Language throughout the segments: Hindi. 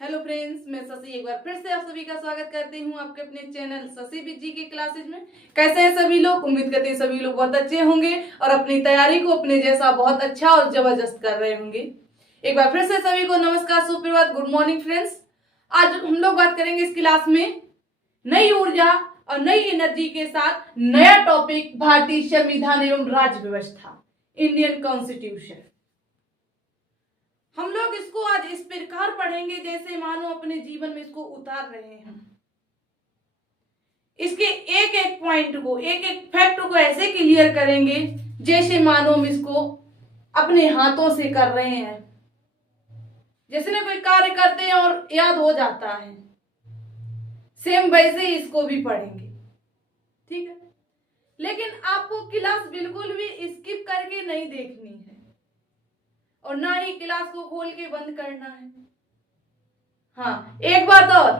हेलो फ्रेंड्स, मैं शशि एक बार फिर से आप सभी का स्वागत करती हूँ आपके अपने चैनल शशि बिजी के क्लासेज में। कैसे हैं सभी लोग? उम्मीद करते हैं सभी लोग बहुत अच्छे होंगे और अपनी तैयारी को अपने जैसा बहुत अच्छा और जबरदस्त कर रहे होंगे। एक बार फिर से सभी को नमस्कार, सुप्रभात, गुड मॉर्निंग फ्रेंड्स। आज हम लोग बात करेंगे इस क्लास में नई ऊर्जा और नई एनर्जी के साथ नया टॉपिक भारतीय संविधान एवं राज्य व्यवस्था, इंडियन कॉन्स्टिट्यूशन। हम लोग इसको आज इस प्रकार पढ़ेंगे जैसे मानो अपने जीवन में इसको उतार रहे हैं। इसके एक एक पॉइंट को, एक एक फैक्ट को ऐसे क्लियर करेंगे जैसे मानो हम इसको अपने हाथों से कर रहे हैं। जैसे ना कोई कार्य करते हैं और याद हो जाता है, सेम वैसे ही इसको भी पढ़ेंगे। ठीक है, लेकिन आपको क्लास बिल्कुल भी स्किप करके नहीं देखनी है और ना ही क्लास को खोल के बंद करना है। हाँ, एक बात और,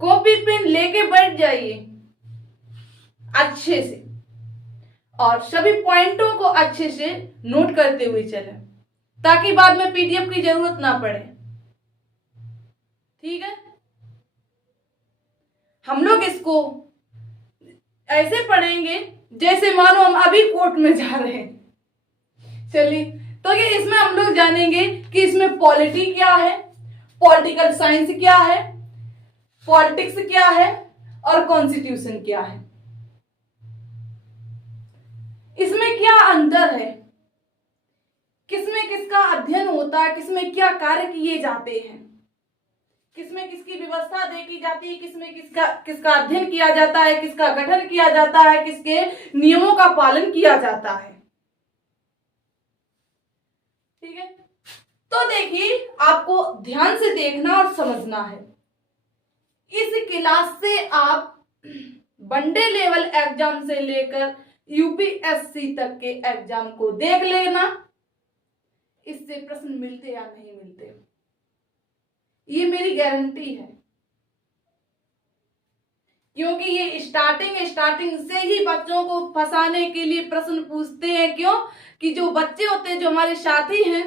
कॉपी पेन लेके बैठ जाइए अच्छे से और सभी पॉइंटों को अच्छे से नोट करते हुए चले ताकि बाद में पीडीएफ की जरूरत ना पड़े। ठीक है, हम लोग इसको ऐसे पढ़ेंगे जैसे मानो हम अभी कोर्ट में जा रहे हैं। चलिए, तो ये इसमें हम लोग जानेंगे कि इसमें पॉलिटी क्या है, पॉलिटिकल साइंस क्या है, पॉलिटिक्स क्या है और कॉन्स्टिट्यूशन क्या है। इसमें क्या अंतर है, किसमें किसका अध्ययन होता है, किसमें क्या कार्य किए जाते हैं, किसमें किसकी व्यवस्था देखी जाती है, किसमें किसका अध्ययन किया जाता है, किसका गठन किया जाता है, किसके नियमों का पालन किया जाता है। ठीक है, तो देखिए, आपको ध्यान से देखना और समझना है। इस क्लास से आप वनडे लेवल एग्जाम से लेकर यूपीएससी तक के एग्जाम को देख लेना, इससे प्रश्न मिलते या नहीं मिलते, ये मेरी गारंटी है। क्योंकि ये स्टार्टिंग से ही बच्चों को फंसाने के लिए प्रश्न पूछते हैं। क्यों? कि जो बच्चे होते हैं, जो हमारे साथी हैं,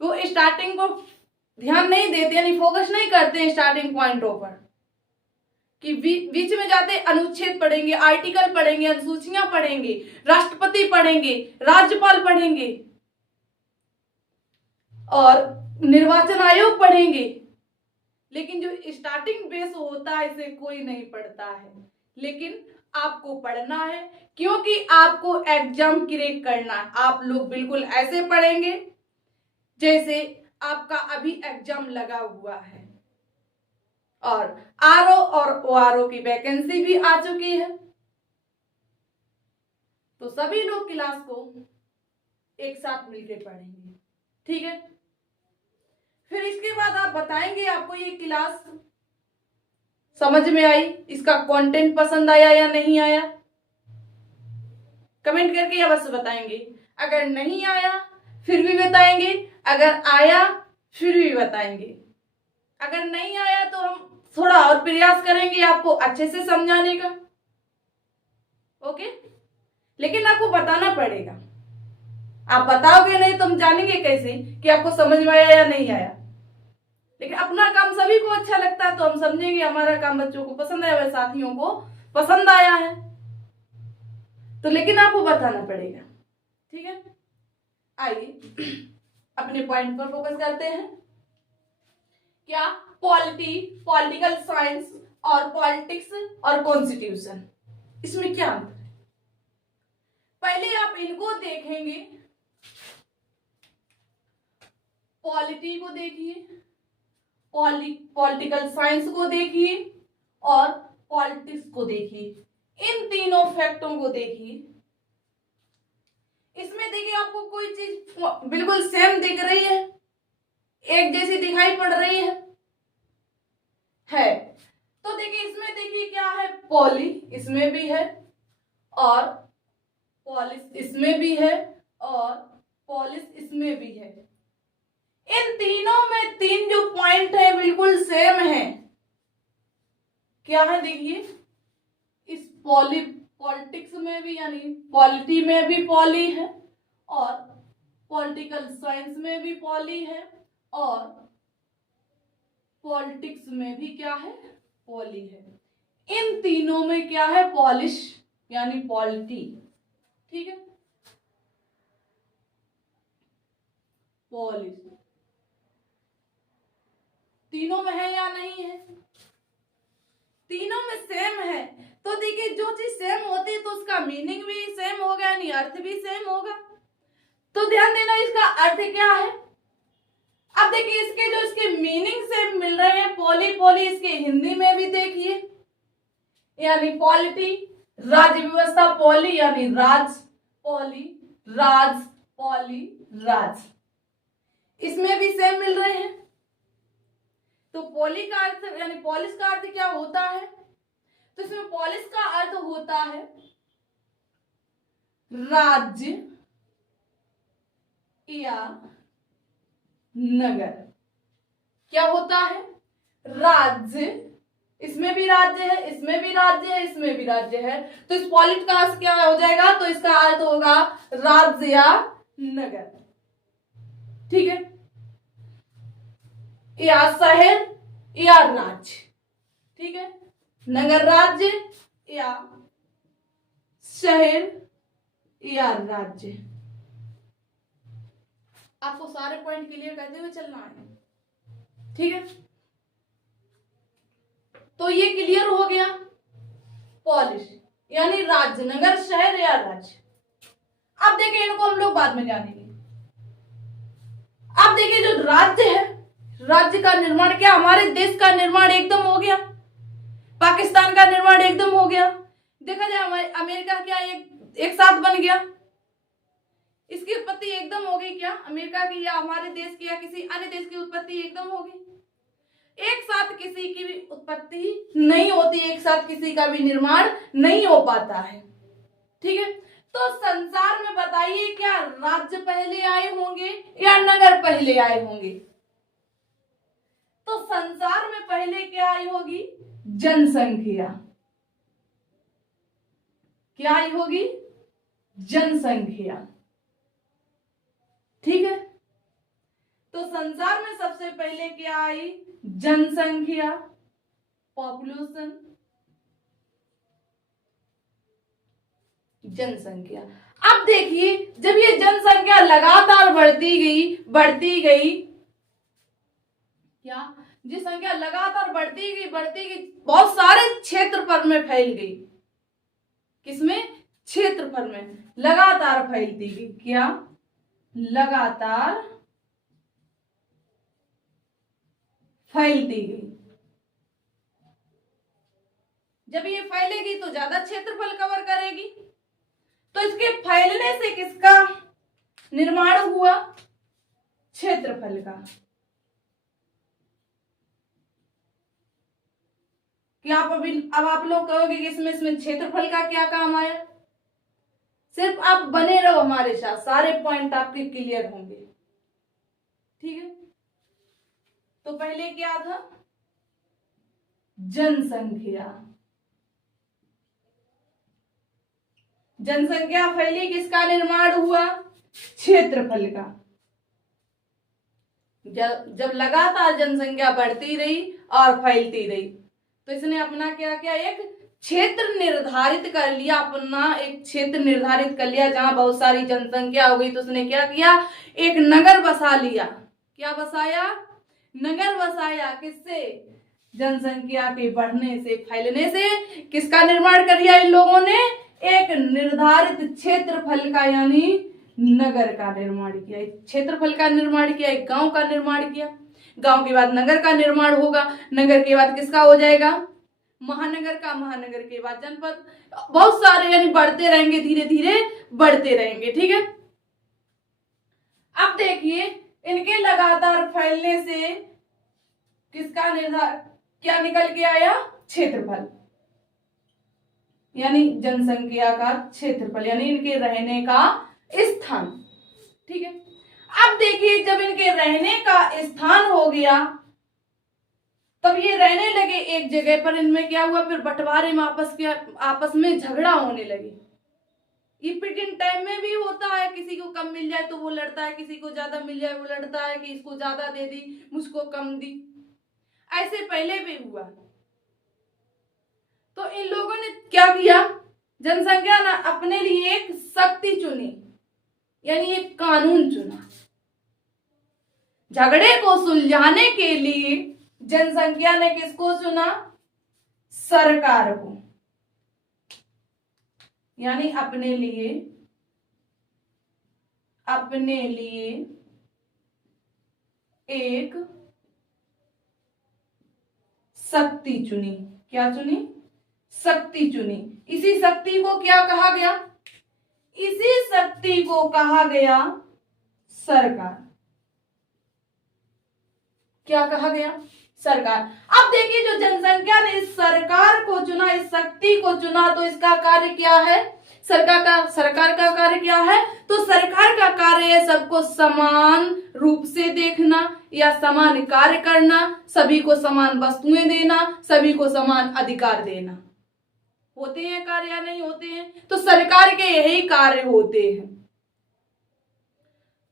वो स्टार्टिंग को ध्यान नहीं देते, यानी फोकस नहीं करते हैं स्टार्टिंग पॉइंटों पर, कि बीच में जाते अनुच्छेद पढ़ेंगे, आर्टिकल पढ़ेंगे, अनुसूचियां पढ़ेंगे, राष्ट्रपति पढ़ेंगे, राज्यपाल पढ़ेंगे और निर्वाचन आयोग पढ़ेंगे, लेकिन जो स्टार्टिंग बेस होता है इसे कोई नहीं पढ़ता है। लेकिन आपको पढ़ना है क्योंकि आपको एग्जाम क्रैक करना है। आप लोग बिल्कुल ऐसे पढ़ेंगे जैसे आपका अभी एग्जाम लगा हुआ है और आरओ और ओआरओ की वैकेंसी भी आ चुकी है। तो सभी लोग क्लास को एक साथ मिलकर पढ़ेंगे। ठीक है, फिर इसके बाद आप बताएंगे आपको ये क्लास समझ में आई, इसका कंटेंट पसंद आया या नहीं आया, कमेंट करके या बस बताएंगे। अगर नहीं आया फिर भी बताएंगे, अगर आया फिर भी बताएंगे। अगर नहीं आया तो हम थोड़ा और प्रयास करेंगे आपको अच्छे से समझाने का। ओके, लेकिन आपको बताना पड़ेगा। आप बताओगे नहीं तो हम जानेंगे कैसे कि आपको समझ में आया या नहीं आया। लेकिन अपना काम सभी को अच्छा लगता है तो हम समझेंगे हमारा काम बच्चों को पसंद आया, वह साथियों को पसंद आया है, तो लेकिन आपको बताना पड़ेगा। ठीक है, आइए अपने पॉइंट पर फोकस करते हैं। क्या पॉलिटिकल साइंस और पॉलिटिक्स और कॉन्स्टिट्यूशन, इसमें क्या अंतर है? पहले आप इनको देखेंगे, पॉलिटी को देखिए, पॉलिटिकल साइंस को देखिए और पॉलिटिक्स को देखिए। इन तीनों फैक्टों को देखिए। इसमें देखिए आपको कोई चीज बिल्कुल सेम दिख रही है, एक जैसी दिखाई पड़ रही है। तो देखिए इसमें देखिए क्या है, पॉली इसमें भी है और पॉलिस इसमें भी है और पॉलिस इसमें भी है। इन तीनों में तीन जो पॉइंट है बिल्कुल सेम है। क्या है देखिए, इस पॉलिटिक्स में भी यानी पॉलिटी में भी पॉली है और पॉलिटिकल साइंस में भी पॉली है और पॉलिटिक्स में भी क्या है, पॉली है। इन तीनों में क्या है, पॉलिश यानी पॉलिटी। ठीक है, पॉलिश तीनों में है या नहीं है, तीनों में सेम है। तो देखिए जो चीज सेम होती है तो उसका मीनिंग भी सेम होगा, यानी अर्थ भी सेम होगा। तो ध्यान देना इसका अर्थ क्या है। अब देखिए इसके जो इसके मीनिंग सेम मिल रहे हैं, पॉली पॉली, इसके हिंदी में भी देखिए, यानी पॉलिटी, राज्य व्यवस्था, पॉली यानी राज, पॉली राज, पॉली राज, इसमें भी सेम मिल रहे हैं। तो पॉली का अर्थ यानी पॉलिश का अर्थ क्या होता है, तो इसमें पॉलिश का अर्थ होता है राज्य या नगर। क्या होता है, राज्य, इसमें भी राज्य है, इसमें भी राज्य है, इसमें भी राज्य है, तो इस पॉलिट का अर्थ क्या हो जाएगा, तो इसका अर्थ होगा राज्य या नगर। ठीक है, या शहर या राज्य। ठीक है, नगर राज्य या शहर या राज्य। आपको सारे पॉइंट क्लियर करते हुए चलना है। ठीक है, तो ये क्लियर हो गया, पॉलिश यानी राज्य, नगर, शहर या राज्य। अब देखिए इनको हम लोग बाद में जानेंगे। अब देखिए जो राज्य है, राज्य का निर्माण क्या, हमारे देश का निर्माण एकदम हो गया, पाकिस्तान का निर्माण एकदम हो गया, देखा जाए हमारे अमेरिका क्या एक साथ बन गया, इसकी उत्पत्ति एकदम हो गई क्या, अमेरिका की या हमारे देश की या किसी अन्य देश की उत्पत्ति एकदम हो गई। एक साथ किसी की भी उत्पत्ति नहीं होती, एक साथ किसी का भी निर्माण नहीं हो पाता है। ठीक है, तो संसार में बताइए क्या राज्य पहले आए होंगे या नगर पहले आए होंगे, तो संसार में पहले क्या आई होगी, जनसंख्या। क्या आई होगी, जनसंख्या। ठीक है, तो संसार में सबसे पहले क्या आई, जनसंख्या, पॉपुलेशन, जनसंख्या। अब देखिए जब ये जनसंख्या लगातार बढ़ती गई, क्या, ये संख्या लगातार बढ़ती गई, बहुत सारे क्षेत्रफल में फैल गई। किसमें, क्षेत्रफल में लगातार फैलती गई, क्या, लगातार फैलती गई। जब ये फैलेगी तो ज्यादा क्षेत्रफल कवर करेगी, तो इसके फैलने से किसका निर्माण हुआ, क्षेत्रफल का। क्या अब आप लोग कहोगे कि इसमें क्षेत्रफल का क्या काम आया, सिर्फ आप बने रहो हमारे साथ, सारे पॉइंट आपके क्लियर होंगे। ठीक है, तो पहले क्या था, जनसंख्या, जनसंख्या फैली, किसका निर्माण हुआ, क्षेत्रफल का। जब लगातार जनसंख्या बढ़ती रही और फैलती रही, तो इसने अपना क्या किया, एक क्षेत्र निर्धारित कर लिया, अपना एक क्षेत्र निर्धारित कर लिया जहां बहुत सारी जनसंख्या हो गई, तो उसने क्या किया, एक नगर बसा लिया। क्या बसाया, नगर बसाया, किससे, जनसंख्या के बढ़ने से, फैलने से किसका निर्माण कर लिया इन लोगों ने, एक निर्धारित क्षेत्रफल का यानी नगर का निर्माण किया, क्षेत्रफल का निर्माण किया, एक गांव का निर्माण किया। गांव के बाद नगर का निर्माण होगा, नगर के बाद किसका हो जाएगा, महानगर का, महानगर के बाद जनपद, बहुत सारे यानी बढ़ते रहेंगे, धीरे धीरे बढ़ते रहेंगे। ठीक है, अब देखिए इनके लगातार फैलने से किसका निर्धार क्या निकल के आया, क्षेत्रफल, यानी जनसंख्या का क्षेत्रफल, यानी इनके रहने का स्थान। ठीक है, अब देखिए जब इनके रहने का स्थान हो गया, तब ये रहने लगे एक जगह पर, इनमें क्या हुआ, फिर बंटवारे में आपस में झगड़ा होने लगे। ये प्रेजेंट टाइम में भी होता है, किसी को कम मिल जाए तो वो लड़ता है, किसी को ज्यादा मिल जाए वो लड़ता है कि इसको ज्यादा दे दी, मुझको कम दी। ऐसे पहले भी हुआ। तो इन लोगों ने क्या किया, जनसंख्या ने अपने लिए एक शक्ति चुनी, यानी एक कानून चुना। झगड़े को सुलझाने के लिए जनसंख्या ने किसको चुना, सरकार को, यानी अपने लिए एक शक्ति चुनी। क्या चुनी, शक्ति चुनी। इसी शक्ति को क्या कहा गया, इसी शक्ति को कहा गया सरकार। क्या कहा गया, सरकार। अब देखिए जो जनसंख्या ने इस सरकार को चुना, इस शक्ति को चुना, तो इसका कार्य क्या है, सरकार का कार्य क्या है, तो सरकार का कार्य है सबको समान रूप से देखना या समान कार्य करना, सभी को समान वस्तुएं देना, सभी को समान अधिकार देना। होते हैं कार्य या नहीं होते हैं, तो सरकार के यही कार्य होते हैं।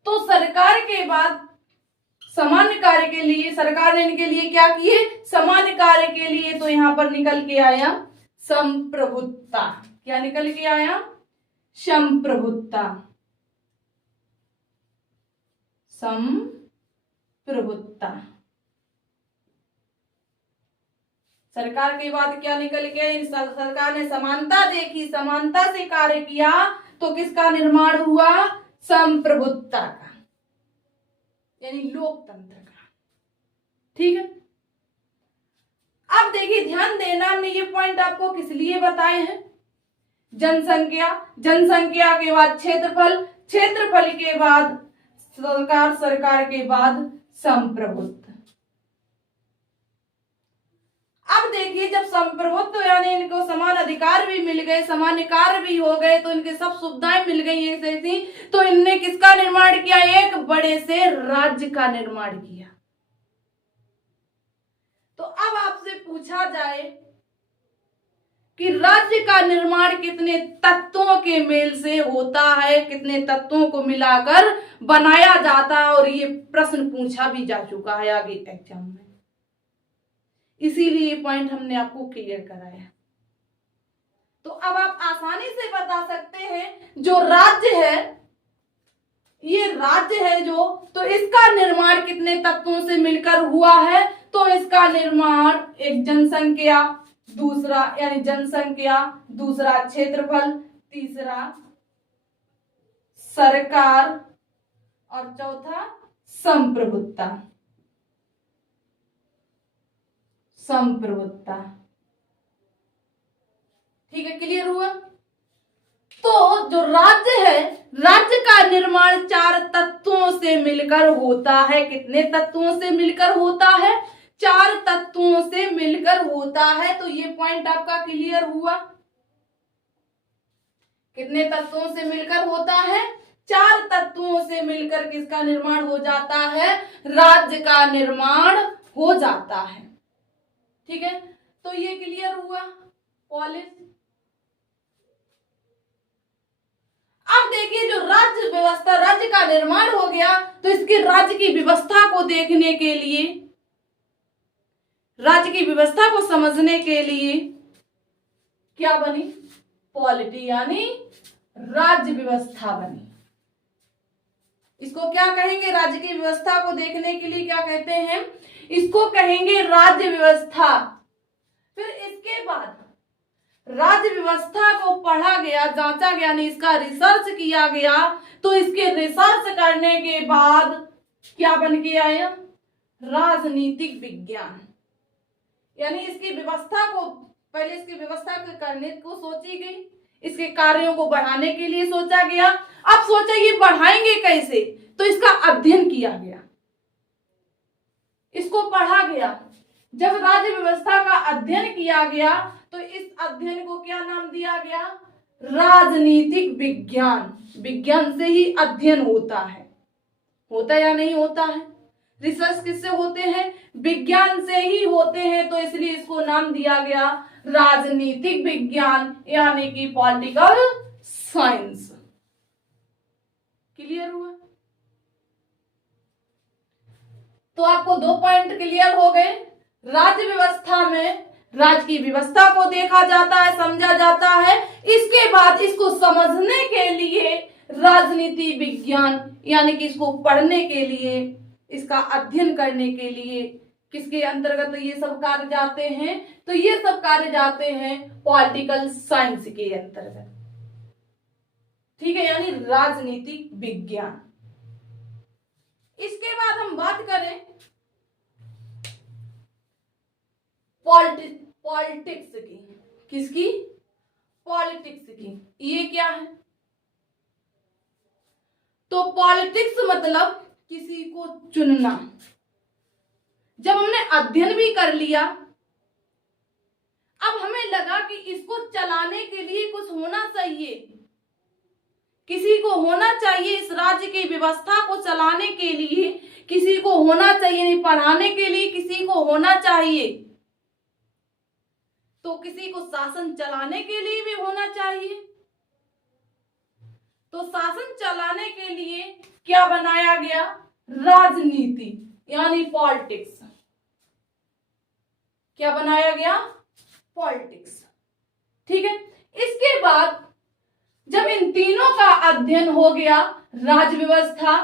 तो सरकार के बाद सामान्य कार्य के लिए सरकार ने इनके लिए क्या किए, सामान्य कार्य के लिए तो यहां पर निकल के आया संप्रभुता। क्या निकल के आया, संप्रभुता। संप्रभुता। सरकार के बाद क्या निकल के, सरकार ने समानता देखी, समानता से कार्य किया, तो किसका निर्माण हुआ, संप्रभुता का, यानी लोकतंत्र का। ठीक है। अब देखिए ध्यान देना, हमने ये पॉइंट आपको किस लिए बताए हैं, जनसंख्या, जनसंख्या के बाद क्षेत्रफल, क्षेत्रफल के बाद सरकार, सरकार के बाद संप्रभुत्व। अब देखिए जब संप्रभुत्व यानी इनको समान अधिकार भी मिल गए, समान कार्य भी हो गए, तो इनके सब सुविधाएं मिल गई एक जैसी, तो इनने किसका निर्माण किया, एक बड़े से राज्य का निर्माण किया। तो अब आपसे पूछा जाए कि राज्य का निर्माण कितने तत्वों के मेल से होता है, कितने तत्वों को मिलाकर बनाया जाता है, और ये प्रश्न पूछा भी जा चुका है आगे एग्जाम में, इसीलिए ये पॉइंट हमने आपको क्लियर कराया। तो अब आप आसानी से बता सकते हैं जो राज्य है, ये राज्य है जो, तो इसका निर्माण कितने तत्वों से मिलकर हुआ है, तो इसका निर्माण एक जनसंख्या, दूसरा यानी जनसंख्या, दूसरा क्षेत्रफल, तीसरा सरकार, और चौथा संप्रभुत्ता। संप्रभुत्ता। ठीक है, क्लियर हुआ। तो जो राज्य है, राज्य का निर्माण 4 तत्वों से मिलकर होता है। कितने तत्वों से मिलकर होता है, 4 तत्वों से मिलकर होता है। तो ये पॉइंट आपका क्लियर हुआ। कितने तत्वों से मिलकर होता है, 4 तत्वों से मिलकर किसका निर्माण हो जाता है, राज्य का निर्माण हो जाता है। ठीक है, तो ये क्लियर हुआ पॉलिस। अब देखिए जो राज्य व्यवस्था, राज्य का निर्माण हो गया, तो इसके राज्य की व्यवस्था को देखने के लिए, राज्य की व्यवस्था को समझने के लिए क्या बनी, पॉलिटी, यानी राज्य व्यवस्था बनी। इसको क्या कहेंगे, राज्य की व्यवस्था को देखने के लिए क्या कहते हैं, इसको कहेंगे राज्य व्यवस्था। फिर इसके बाद राज्य व्यवस्था को पढ़ा गया, जांचा गया, यानी इसका रिसर्च किया गया, तो इसके रिसर्च करने के बाद क्या बन के आया, राजनीतिक विज्ञान। यानी इसकी व्यवस्था को, पहले इसकी व्यवस्था करने को सोची गई, इसके कार्यों को बढ़ाने के लिए सोचा गया। अब सोचा ये बढ़ाएंगे कैसे, तो इसका अध्ययन किया गया, इसको पढ़ा गया। जब राज्य व्यवस्था का अध्ययन किया गया, तो इस अध्ययन को क्या नाम दिया गया, राजनीतिक विज्ञान। विज्ञान से ही अध्ययन होता है, होता या नहीं होता है, रिसर्च किससे होते हैं, विज्ञान से ही होते हैं, तो इसलिए इसको नाम दिया गया राजनीतिक विज्ञान, यानी कि पॉलिटिकल साइंस। क्लियर हुआ। तो आपको 2 पॉइंट क्लियर हो गए, राज्य व्यवस्था में राज्य की व्यवस्था को देखा जाता है, समझा जाता है। इसके बाद इसको समझने के लिए राजनीति विज्ञान यानी कि इसको पढ़ने के लिए, इसका अध्ययन करने के लिए किसके अंतर्गत ये सब कार्य जाते हैं? तो ये सब कार्य जाते हैं पॉलिटिकल साइंस के अंतर्गत। ठीक है, यानी राजनीतिक विज्ञान। इसके बाद हम बात करें पॉलिटिक्स की। किसकी? पॉलिटिक्स की। ये क्या है? तो पॉलिटिक्स मतलब किसी को चुनना। जब हमने अध्ययन भी कर लिया, अब हमें लगा कि इसको चलाने के लिए कुछ होना चाहिए, किसी को होना चाहिए इस राज्य की व्यवस्था को चलाने के लिए, किसी को होना चाहिए, नहीं पढ़ाने के लिए किसी को होना चाहिए, तो किसी को शासन चलाने के लिए भी होना चाहिए। तो शासन चलाने के लिए क्या बनाया गया? राजनीति यानी पॉलिटिक्स। क्या बनाया गया? पॉलिटिक्स। ठीक है, इसके बाद जब इन तीनों का अध्ययन हो गया, राज्य व्यवस्था,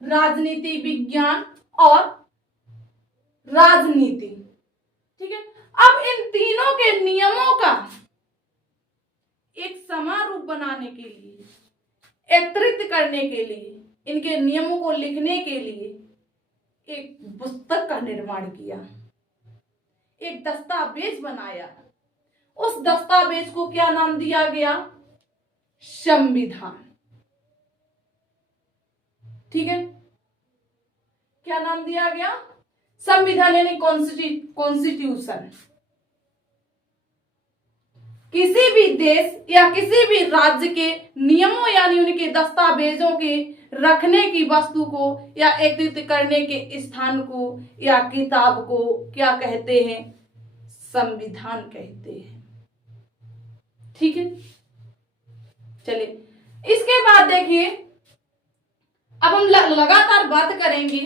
राजनीति विज्ञान और राजनीति, ठीक है, अब इन तीनों के नियमों का एक समारूप बनाने के लिए, एकत्रित करने के लिए, इनके नियमों को लिखने के लिए एक पुस्तक का निर्माण किया, एक दस्तावेज बनाया। उस दस्तावेज को क्या नाम दिया गया? संविधान। ठीक है, क्या नाम दिया गया? संविधान यानी कॉन्स्टिट्यूशन। किसी भी देश या किसी भी राज्य के नियमों यानी उनके दस्तावेजों के रखने की वस्तु को या एकत्रित करने के स्थान को या किताब को क्या कहते हैं? संविधान कहते हैं। ठीक है, चलिए इसके बाद देखिए, अब हम लगातार बात करेंगे।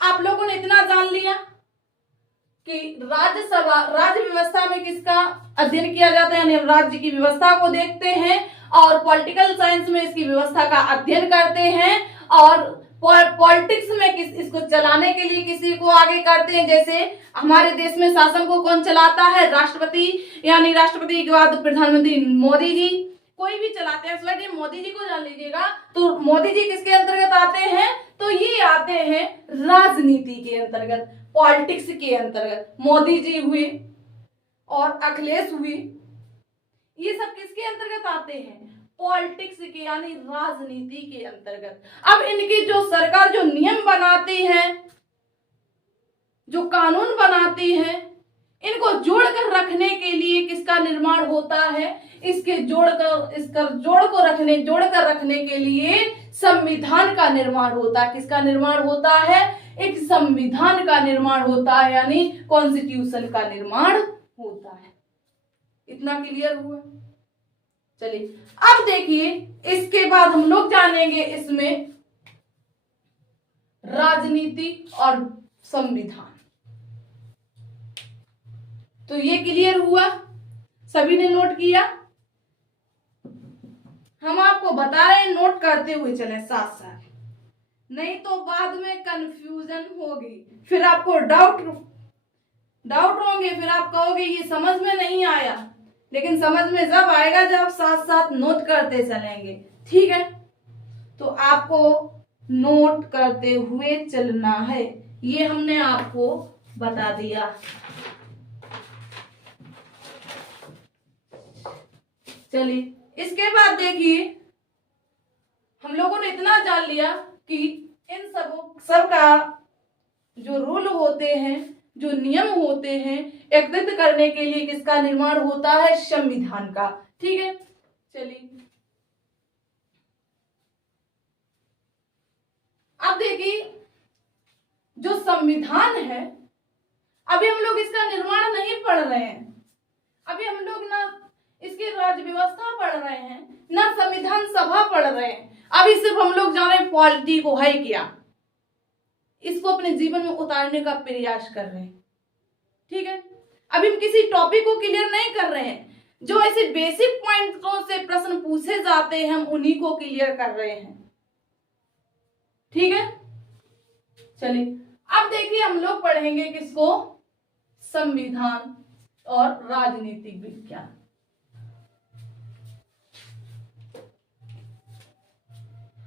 आप लोगों ने इतना जान लिया कि राज्यसभा, राज्य व्यवस्था में किसका अध्ययन किया जाता है, यानी हम राज्य की व्यवस्था को देखते हैं और पॉलिटिकल साइंस में इसकी व्यवस्था का अध्ययन करते हैं, और पॉलिटिक्स में इसको चलाने के लिए किसी को आगे करते हैं। जैसे हमारे देश में शासन को कौन चलाता है? राष्ट्रपति, यानी राष्ट्रपति के बाद प्रधानमंत्री मोदी जी, कोई भी चलाते हैं। इसलिए मोदी जी को जान लीजिएगा। तो मोदी जी किसके अंतर्गत आते हैं? तो ये आते हैं राजनीति के अंतर्गत, पॉलिटिक्स के अंतर्गत। मोदी जी हुए और अखिलेश हुए, ये सब किसके अंतर्गत आते हैं? पॉलिटिक्स के यानी राजनीति के अंतर्गत। अब इनकी जो सरकार जो नियम बनाती है, जो कानून बनाती है, इनको जोड़कर रखने के लिए किसका निर्माण होता है? इसके जोड़कर रखने के लिए संविधान का निर्माण होता है। किसका निर्माण होता है? एक संविधान का निर्माण होता है, यानी कॉन्स्टिट्यूशन का निर्माण होता है। इतना क्लियर हुआ? चलिए अब देखिए, इसके बाद हम लोग जानेंगे इसमें राजनीति और संविधान। तो ये क्लियर हुआ? सभी ने नोट किया? हम आपको बता रहे हैं, नोट करते हुए चलें साथ साथ, नहीं तो बाद में कंफ्यूजन होगी, फिर आपको डाउट होंगे, फिर आप कहोगे ये समझ में नहीं आया। लेकिन समझ में जब आएगा जब साथ साथ नोट करते चलेंगे। ठीक है, तो आपको नोट करते हुए चलना है, ये हमने आपको बता दिया। चलिए इसके बाद देखिए, हम लोगों ने इतना जान लिया कि इन सब का जो रूल होते हैं, जो नियम होते हैं, एकत्रित करने के लिए किसका निर्माण होता है? संविधान का। ठीक है, चलिए अब देखिए, जो संविधान है, अभी हम लोग इसका निर्माण नहीं पढ़ रहे हैं। अभी हम लोग ना इसकी राज्य व्यवस्था पढ़ रहे हैं, ना संविधान सभा पढ़ रहे हैं। अभी सिर्फ हम लोग जान रहे पॉलिटी को है क्या, इसको अपने जीवन में उतारने का प्रयास कर रहे हैं। ठीक है, अभी हम किसी टॉपिक को क्लियर नहीं कर रहे हैं, जो ऐसे बेसिक पॉइंटों से प्रश्न पूछे जाते हैं हम उन्हीं को क्लियर कर रहे हैं। ठीक है, चलिए अब देखिए हम लोग पढ़ेंगे किसको, संविधान और राजनीतिक विज्ञान।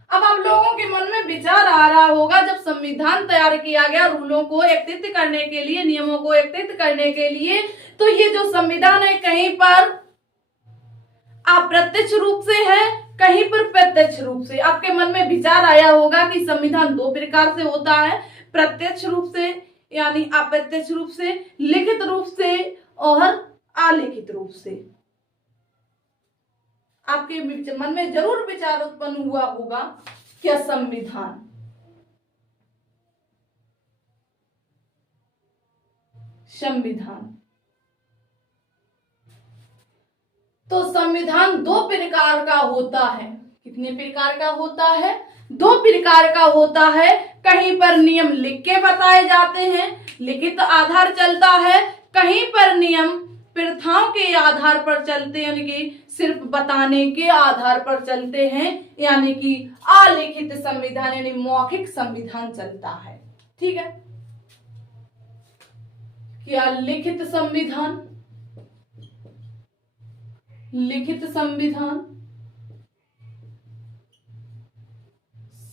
अब आप लोगों के मन में विचार आ रहा होगा, जब संविधान तैयार किया गया रूलों को एकत्रित करने के लिए, नियमों को एकत्रित करने के लिए, तो ये जो संविधान है कहीं पर अप्रत्यक्ष रूप से है, कहीं पर प्रत्यक्ष रूप से। आपके मन में विचार आया होगा कि संविधान दो प्रकार से होता है, प्रत्यक्ष रूप से यानी अप्रत्यक्ष रूप से, लिखित रूप से और अलिखित रूप से। आपके मन में जरूर विचार उत्पन्न हुआ होगा क्या संविधान तो संविधान दो प्रकार का होता है। कितने प्रकार का होता है? दो प्रकार का होता है। कहीं पर नियम लिख के बताए जाते हैं, लिखित आधार चलता है, कहीं पर नियम प्रथाओं के आधार पर चलते हैं, यानी कि सिर्फ बताने के आधार पर चलते हैं, यानी कि अलिखित संविधान यानी मौखिक संविधान चलता है। ठीक है, क्या लिखित संविधान, लिखित संविधान,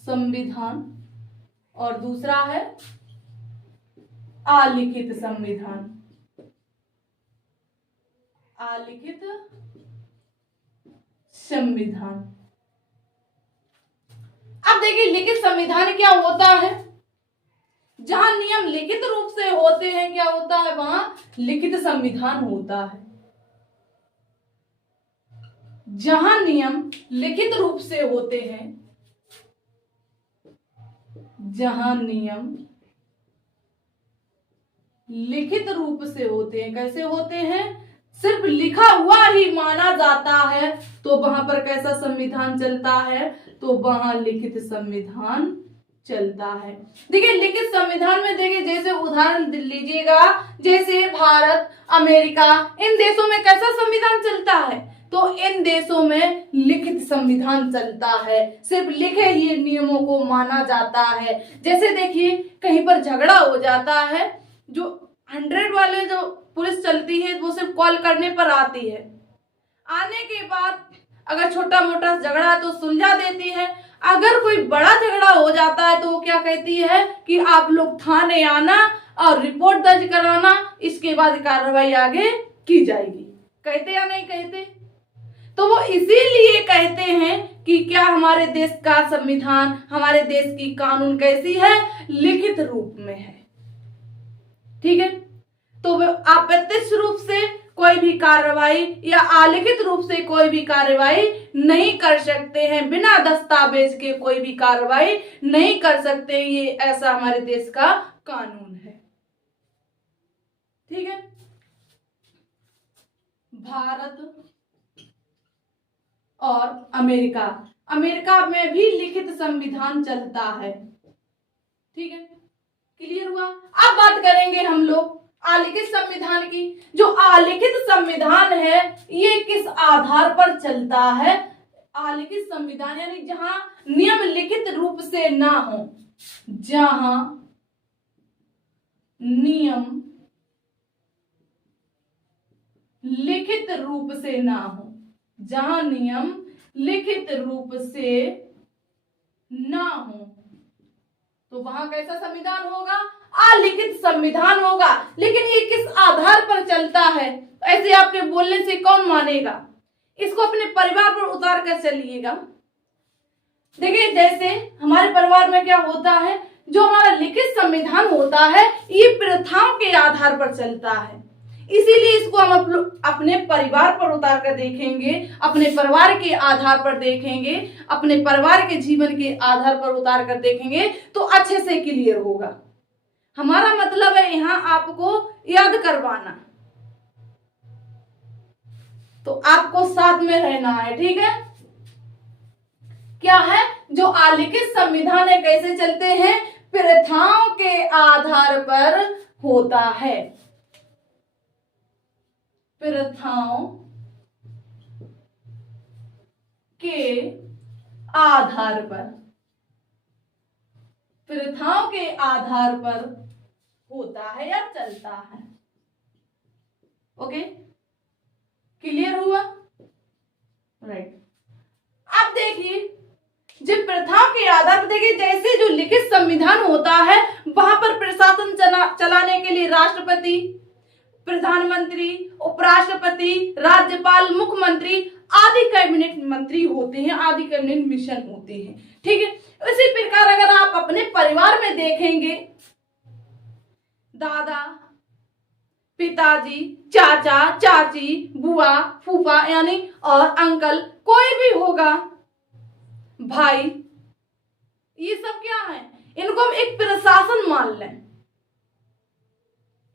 संविधान और दूसरा है अलिखित संविधान, अलिखित संविधान। अब देखिए लिखित संविधान क्या होता है, जहां नियम लिखित रूप से होते हैं क्या होता है, वहां लिखित संविधान होता है। जहां नियम लिखित रूप से होते हैं, जहां नियम लिखित रूप से होते हैं, कैसे होते हैं, सिर्फ लिखा हुआ ही माना जाता है, तो वहां पर कैसा संविधान चलता है, तो वहां लिखित संविधान चलता है। देखिए लिखित संविधान में देखिए, जैसे उदाहरण लीजिएगा, जैसे भारत, अमेरिका, इन देशों में कैसा संविधान चलता है, तो इन देशों में लिखित संविधान चलता है, सिर्फ लिखे हुए नियमों को माना जाता है। जैसे देखिए कहीं पर झगड़ा हो जाता है, जो 100 वाले जो पुलिस चलती है वो सिर्फ कॉल करने पर आती है, आने के बाद अगर छोटा मोटा झगड़ा तो सुलझा देती है। अगर कोई बड़ा झगड़ा हो जाता है तो वो क्या कहती है कि आप लोग थाने आना और रिपोर्ट दर्ज कराना, इसके बाद कार्रवाई आगे की जाएगी। कहते या नहीं कहते? तो वो इसीलिए कहते हैं कि क्या हमारे देश का संविधान, हमारे देश की कानून कैसी है, लिखित रूप में है। ठीक है, तो वे अप्रत्यक्ष रूप से कोई भी कार्रवाई या अलिखित रूप से कोई भी कार्रवाई नहीं कर सकते हैं, बिना दस्तावेज के कोई भी कार्रवाई नहीं कर सकते। ये ऐसा हमारे देश का कानून है। ठीक है, भारत और अमेरिका, अमेरिका में भी लिखित संविधान चलता है। ठीक है, क्लियर हुआ? अब बात करेंगे हम लोग अलिखित संविधान की। जो अलिखित संविधान है ये किस आधार पर चलता है? अलिखित संविधान यानी जहां नियम लिखित रूप से ना हो, जहां नियम लिखित रूप से ना हो, जहां नियम लिखित रूप से ना हो, तो वहां कैसा संविधान होगा? अलिखित संविधान होगा। लेकिन ये किस आधार पर चलता है? ऐसे आपके बोलने से कौन मानेगा? इसको अपने परिवार पर उतार कर चलिएगा। देखिए जैसे हमारे परिवार में क्या होता है, जो हमारा लिखित संविधान होता है ये प्रथाओं के आधार पर चलता है, इसीलिए इसको हम अपने परिवार पर उतार कर देखेंगे, अपने परिवार के आधार पर देखेंगे, अपने परिवार के जीवन के आधार पर उतार कर देखेंगे तो अच्छे से क्लियर होगा। हमारा मतलब है यहाँ आपको याद करवाना, तो आपको साथ में रहना है। ठीक है, क्या है? जो अलिखित संविधान है कैसे चलते हैं? प्रथाओं के आधार पर होता है। प्रथाओं के आधार पर, प्रथाओं के आधार पर होता है या चलता है। ओके, क्लियर हुआ? राइट। अब देखिए, जब प्रथा के आधार पर देखिए, जैसे जो लिखित संविधान होता है वहां पर प्रशासन चलाने के लिए राष्ट्रपति, प्रधानमंत्री, उपराष्ट्रपति, राज्यपाल, मुख्यमंत्री आदि कैबिनेट मंत्री होते हैं, आदि कैबिनेट मिशन होते हैं। ठीक है, इसी प्रकार अगर आप अपने परिवार में देखेंगे, दादा, पिताजी, चाचा, चाची, बुआ, फूफा यानी और अंकल, कोई भी होगा, भाई, ये सब क्या है, इनको हम एक प्रशासन मान लें,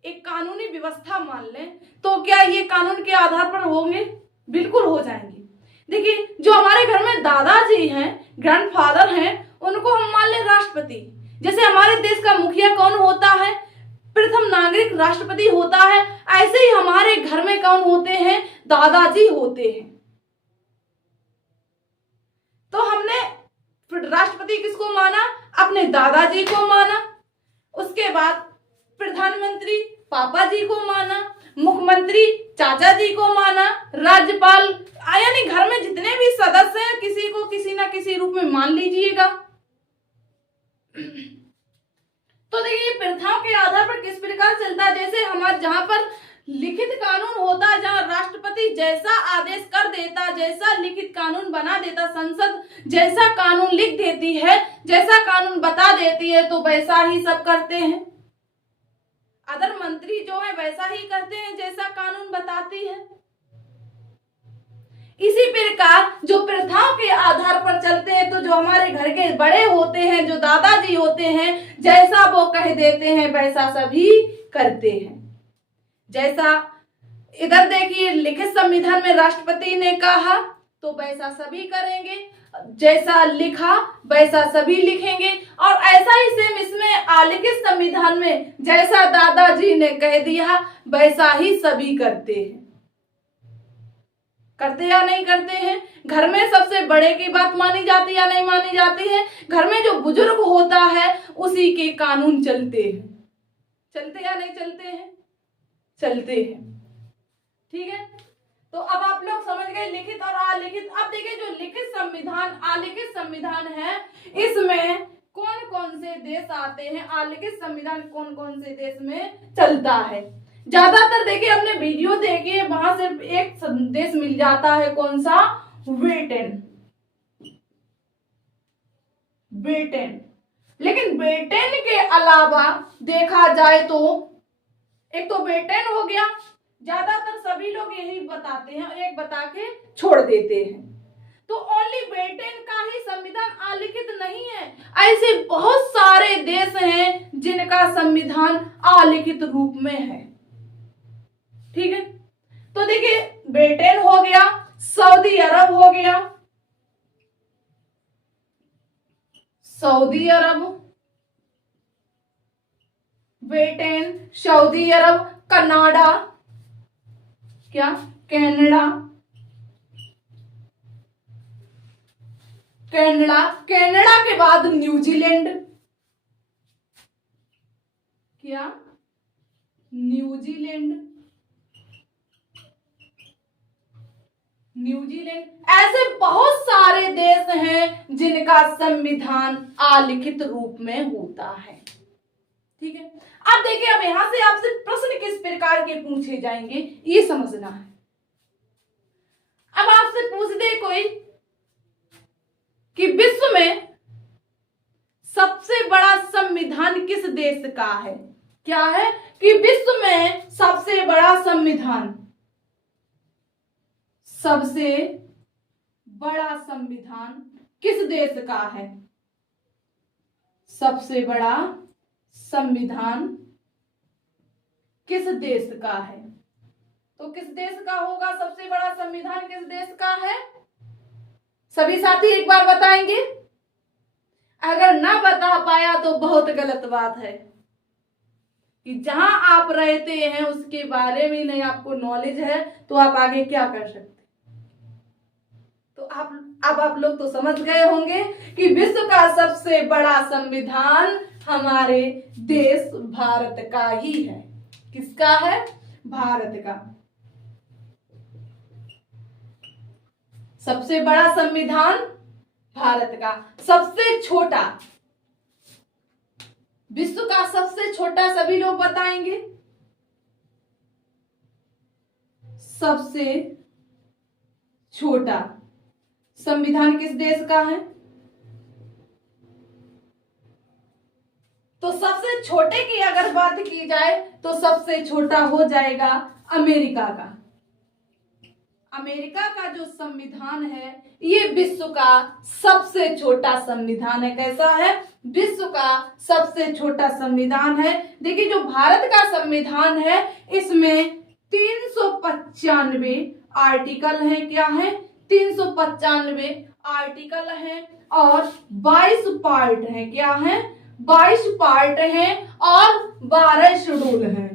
एक कानूनी व्यवस्था मान लें, तो क्या ये कानून के आधार पर होंगे? बिल्कुल हो जाएंगे। देखिए, जो हमारे घर में दादाजी हैं, ग्रैंडफादर हैं, उनको हम मान लें राष्ट्रपति। जैसे हमारे देश का मुखिया कौन होता है? प्रथम नागरिक राष्ट्रपति होता है। ऐसे ही हमारे घर में कौन होते हैं? दादाजी होते हैं। तो हमने राष्ट्रपति किसको माना? अपने दादाजी को माना। उसके बाद प्रधानमंत्री पापा जी को माना, मुख्यमंत्री चाचा जी को माना, राज्यपाल, यानी घर में जितने भी सदस्य हैं किसी को किसी ना किसी रूप में मान लीजिएगा। तो देखिए, प्रथाओं के आधार पर किस प्रकार चलता है, जैसे हमारे जहां पर लिखित कानून होता है, जहां राष्ट्रपति जैसा आदेश कर देता, जैसा लिखित कानून बना देता, संसद जैसा कानून लिख देती है, जैसा कानून बता देती है, तो वैसा ही सब करते हैं। अदर मंत्री जो है वैसा ही करते हैं जैसा कानून बताती है। इसी प्रकार जो प्रथाओं के आधार पर चलते हैं, तो जो हमारे घर के बड़े होते हैं, जो दादाजी होते हैं, जैसा वो कह देते हैं वैसा सभी करते हैं। जैसा इधर देखिए, लिखित संविधान में राष्ट्रपति ने कहा तो वैसा सभी करेंगे, जैसा लिखा वैसा सभी लिखेंगे। और ऐसा ही सेम इसमें अलिखित संविधान में जैसा दादाजी ने कह दिया वैसा ही सभी करते हैं। करते या नहीं करते हैं? घर में सबसे बड़े की बात मानी जाती है या नहीं मानी जाती है? घर में जो बुजुर्ग होता है उसी के कानून चलते हैं। चलते या नहीं चलते हैं? चलते हैं। ठीक है, तो अब आप लोग समझ गए लिखित और अलिखित। अब देखिए, जो लिखित संविधान, अलिखित संविधान है, इसमें कौन कौन से देश आते हैं, अलिखित संविधान कौन कौन से देश में चलता है। ज्यादातर देखिए, हमने वीडियो देखी है, वहां सिर्फ एक संदेश मिल जाता है, कौन सा? ब्रिटेन। ब्रिटेन। लेकिन ब्रिटेन के अलावा देखा जाए तो एक तो ब्रिटेन हो गया, ज्यादातर सभी लोग यही बताते हैं, एक बता के छोड़ देते हैं। तो ओनली ब्रिटेन का ही संविधान अलिखित नहीं है, ऐसे बहुत सारे देश हैं जिनका संविधान अलिखित रूप में है। ठीक है, तो देखिए, ब्रिटेन हो गया, सऊदी अरब हो गया, सऊदी अरब, ब्रिटेन, सऊदी अरब, कनाडा, क्या? कनाडा, कनाडा, कनाडा के बाद न्यूजीलैंड, क्या? New Zealand, New Zealand. ऐसे बहुत सारे देश हैं जिनका संविधान अलिखित रूप में होता है। ठीक है, अब देखिए, अब यहां से आपसे प्रश्न किस प्रकार के पूछे जाएंगे ये समझना है। अब आपसे पूछ दे कोई कि विश्व में सबसे बड़ा संविधान किस देश का है? क्या है कि विश्व में सबसे बड़ा संविधान, सबसे बड़ा संविधान किस देश का है? सबसे बड़ा संविधान किस देश का है? तो किस देश का होगा सबसे बड़ा संविधान? किस देश का है? सभी साथी एक बार बताएंगे। अगर ना बता पाया तो बहुत गलत बात है, कि जहां आप रहते हैं उसके बारे में नहीं आपको नॉलेज है तो आप आगे क्या कर सकते। तो आप लोग तो समझ गए होंगे कि विश्व का सबसे बड़ा संविधान हमारे देश भारत का ही है। किसका है? भारत का। सबसे बड़ा संविधान भारत का। सबसे छोटा, विश्व का सबसे छोटा, सभी लोग बताएंगे। सबसे छोटा संविधान किस देश का है? तो सबसे छोटे की अगर बात की जाए तो सबसे छोटा हो जाएगा अमेरिका का। अमेरिका का जो संविधान है ये विश्व का सबसे छोटा संविधान है। कैसा है? विश्व का सबसे छोटा संविधान है। देखिए जो भारत का संविधान है इसमें 395 आर्टिकल है। क्या है? 395 आर्टिकल है और 22 पार्ट है। क्या है? 22 पार्ट है और 12 शेड्यूल है।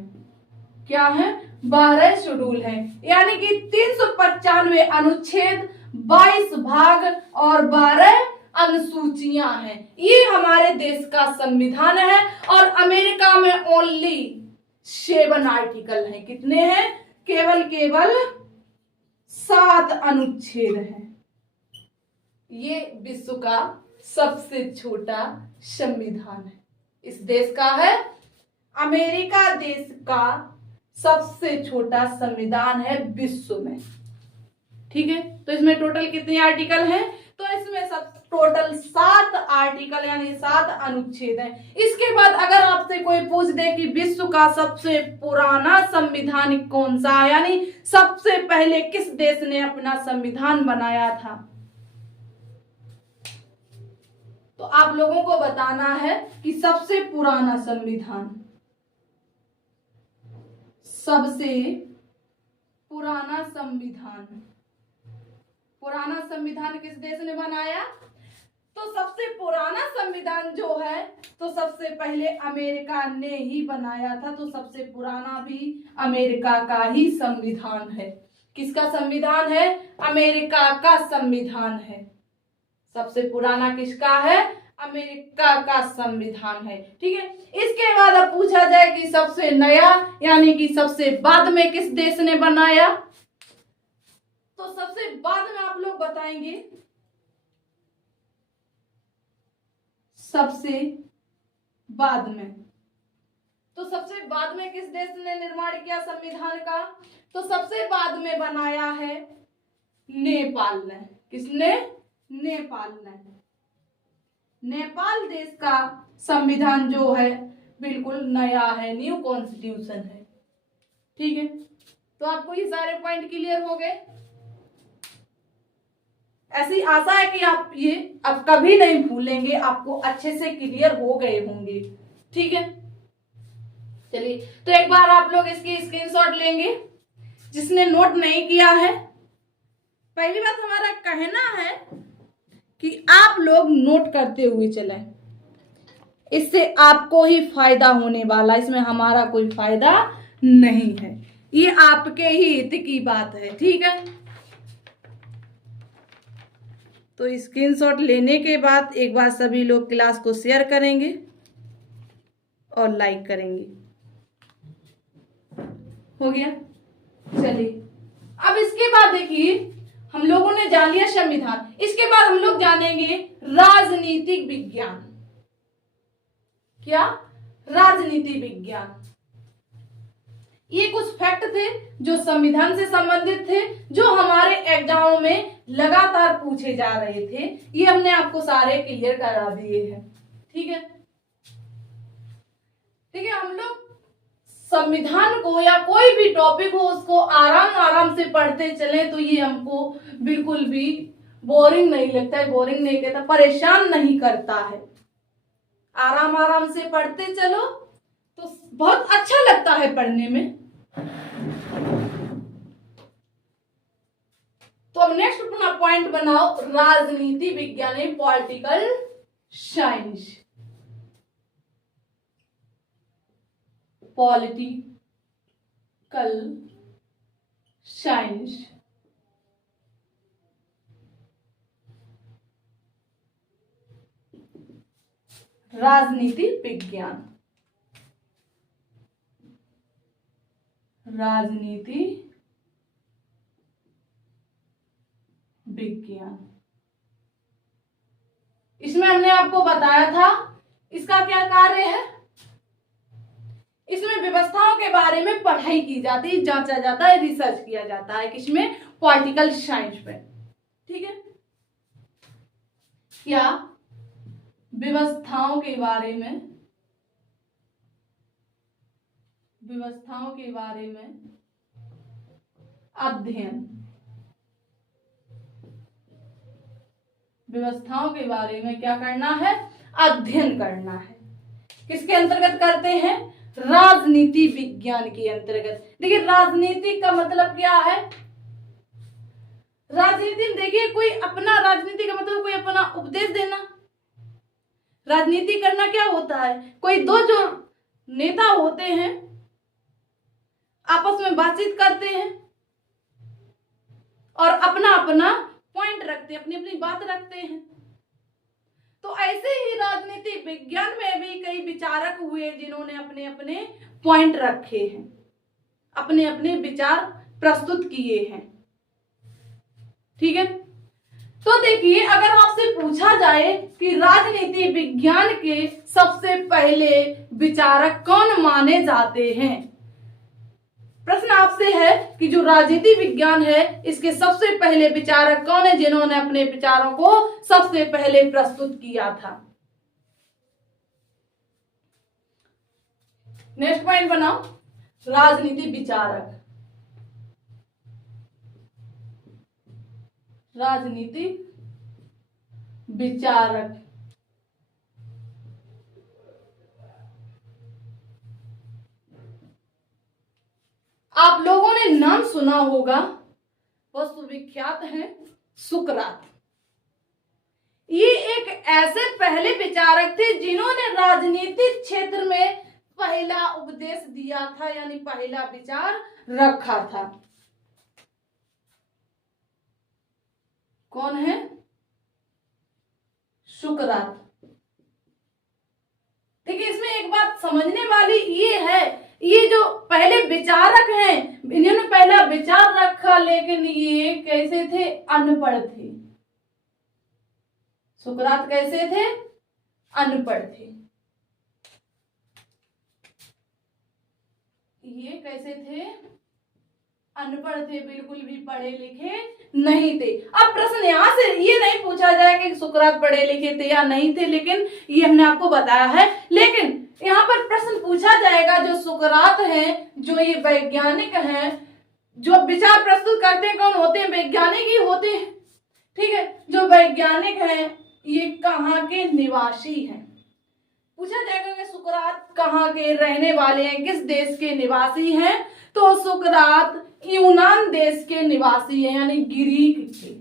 क्या है? 12 शेड्यूल है, यानी कि 395 अनुच्छेद, 22 भाग और 12 अनुसूचियां हैं। ये हमारे देश का संविधान है और अमेरिका में ओनली 7 आर्टिकल हैं। कितने हैं? केवल 7 अनुच्छेद हैं। ये विश्व का सबसे छोटा संविधान है। इस देश का है, अमेरिका देश का सबसे छोटा संविधान है विश्व में। ठीक है, तो इसमें टोटल कितने आर्टिकल हैं? तो इसमें सब टोटल 7 आर्टिकल यानी 7 अनुच्छेद हैं। इसके बाद अगर आपसे कोई पूछ दे कि विश्व का सबसे पुराना संविधान कौन सा है, यानी सबसे पहले किस देश ने अपना संविधान बनाया था, तो आप लोगों को बताना है कि सबसे पुराना संविधान, सबसे पुराना संविधान किस देश ने बनाया? तो सबसे पुराना संविधान जो है तो सबसे पहले अमेरिका ने ही बनाया था। तो सबसे पुराना भी अमेरिका का ही संविधान है। किसका संविधान है? अमेरिका का संविधान है। सबसे पुराना किसका है? अमेरिका का संविधान है। ठीक है, इसके बाद अब पूछा जाए कि सबसे नया यानी कि सबसे बाद में किस देश ने बनाया, तो सबसे बाद में आप लोग बताएंगे सबसे बाद में। तो सबसे बाद में किस देश ने निर्माण किया संविधान का? तो सबसे बाद में बनाया है नेपाल ने। किसने? नेपाल ने। नेपाल देश का संविधान जो है बिल्कुल नया है, न्यू कॉन्स्टिट्यूशन है। ठीक है, तो आपको ये सारे पॉइंट क्लियर हो गए। ऐसी आशा है कि आप ये अब कभी नहीं भूलेंगे, आपको अच्छे से क्लियर हो गए होंगे। ठीक है, चलिए तो एक बार आप लोग इसकी स्क्रीनशॉट लेंगे जिसने नोट नहीं किया है। पहली बात हमारा कहना है कि आप लोग नोट करते हुए चलें, इससे आपको ही फायदा होने वाला, इसमें हमारा कोई फायदा नहीं है, ये आपके ही हित की बात है। ठीक है, तो स्क्रीनशॉट लेने के बाद एक बार सभी लोग क्लास को शेयर करेंगे और लाइक करेंगे। हो गया? चलिए अब इसके बाद देखिए हम लोगों ने जान लिया संविधान, इसके बाद हम लोग जानेंगे राजनीतिक विज्ञान। क्या? राजनीति विज्ञान। ये कुछ फैक्ट थे जो संविधान से संबंधित थे, जो हमारे एग्जामों में लगातार पूछे जा रहे थे। ये हमने आपको सारे क्लियर करा दिए हैं। ठीक है, ठीक है, हम लोग संविधान को या कोई भी टॉपिक हो उसको आराम से पढ़ते चले तो ये हमको बिल्कुल भी बोरिंग नहीं लगता है, बोरिंग नहीं कहता, परेशान नहीं करता है। आराम से पढ़ते चलो तो बहुत अच्छा लगता है पढ़ने में। तो अब नेक्स्ट अपना पॉइंट बनाओ राजनीति विज्ञान, पॉलिटिकल साइंस। पॉलिटिकल साइंस, राजनीति विज्ञान, राजनीति विज्ञान। इसमें हमने आपको बताया था इसका क्या कार्य है। इसमें व्यवस्थाओं के बारे में पढ़ाई की जाती है, जांचा जाता है, रिसर्च किया जाता है, किसमें, पॉलिटिकल साइंस में। ठीक है, क्या व्यवस्थाओं के बारे में, व्यवस्थाओं के बारे में अध्ययन, व्यवस्थाओं के बारे में क्या करना है, अध्ययन करना है। किसके अंतर्गत करते हैं, राजनीति विज्ञान के अंतर्गत। देखिए राजनीति का मतलब क्या है, राजनीति में देखिए कोई अपना, राजनीति का मतलब कोई अपना उपदेश देना। राजनीति करना क्या होता है, कोई दो जो नेता होते हैं आपस में बातचीत करते हैं और अपना अपना पॉइंट रखते हैं, अपनी अपनी बात रखते हैं। तो ऐसे ही राजनीति विज्ञान में भी कई विचारक हुए जिन्होंने अपने अपने पॉइंट रखे हैं, अपने अपने विचार प्रस्तुत किए हैं। ठीक है, तो देखिए अगर आपसे पूछा जाए कि राजनीति विज्ञान के सबसे पहले विचारक कौन माने जाते हैं, प्रश्न आपसे है कि जो राजनीति विज्ञान है इसके सबसे पहले विचारक कौन है जिन्होंने अपने विचारों को सबसे पहले प्रस्तुत किया था। नेक्स्ट पॉइंट बनाओ, राजनीति विचारक, राजनीति विचारक। आप लोगों ने नाम सुना होगा, बहुत सुविख्यात हैं, सुकरात। ये एक ऐसे पहले विचारक थे जिन्होंने राजनीतिक क्षेत्र में पहला उपदेश दिया था, यानी पहला विचार रखा था। कौन है, सुकरात। देखिए इसमें एक बात समझने वाली ये है, ये जो पहले विचारक हैं इन्होंने पहला विचार रखा, लेकिन ये कैसे थे, अनपढ़ थे। सुकरात कैसे थे, अनपढ़ थे। ये कैसे थे, अनपढ़ थे, बिल्कुल भी पढ़े लिखे नहीं थे। अब प्रश्न यहां से ये नहीं पूछा जाए कि सुकरात पढ़े लिखे थे या नहीं थे, लेकिन ये हमने आपको बताया है। लेकिन यहाँ पर प्रश्न पूछा जाएगा जो सुकरात हैं, जो ये वैज्ञानिक हैं, जो विचार प्रस्तुत करते हैं, कौन होते हैं, वैज्ञानिक ही होते हैं। ठीक है, जो वैज्ञानिक हैं ये कहाँ के निवासी हैं, पूछा जाएगा कि सुकरात कहाँ के रहने वाले हैं, किस देश के निवासी हैं। तो सुकरात यूनान देश के निवासी हैं, यानी ग्रीक के,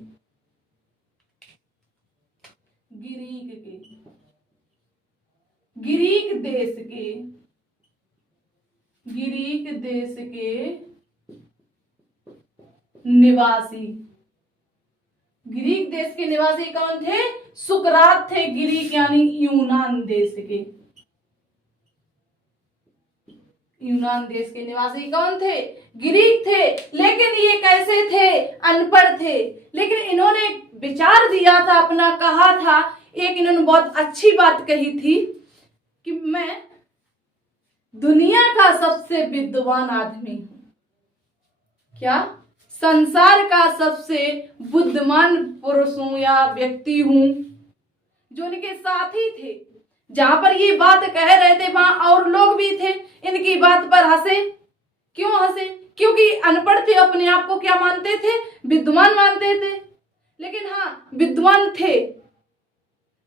ग्रीक देश के, ग्रीक देश के निवासी। ग्रीक देश के निवासी कौन थे, सुकरात थे, ग्रीक यानी यूनान देश के। यूनान देश के निवासी कौन थे, ग्रीक थे। लेकिन ये कैसे थे, अनपढ़ थे। लेकिन इन्होंने एक विचार दिया था, अपना कहा था, एक इन्होंने बहुत अच्छी बात कही थी कि मैं दुनिया का सबसे विद्वान आदमी हूं। क्या, संसार का सबसे बुद्धिमान पुरुष हूं या व्यक्ति हूं। जो इनके साथी थे, जहां पर ये बात कह रहे थे वहां और लोग भी थे, इनकी बात पर हंसे। क्यों हंसे, क्योंकि अनपढ़ थे, अपने आप को क्या मानते थे, विद्वान मानते थे। लेकिन हाँ विद्वान थे,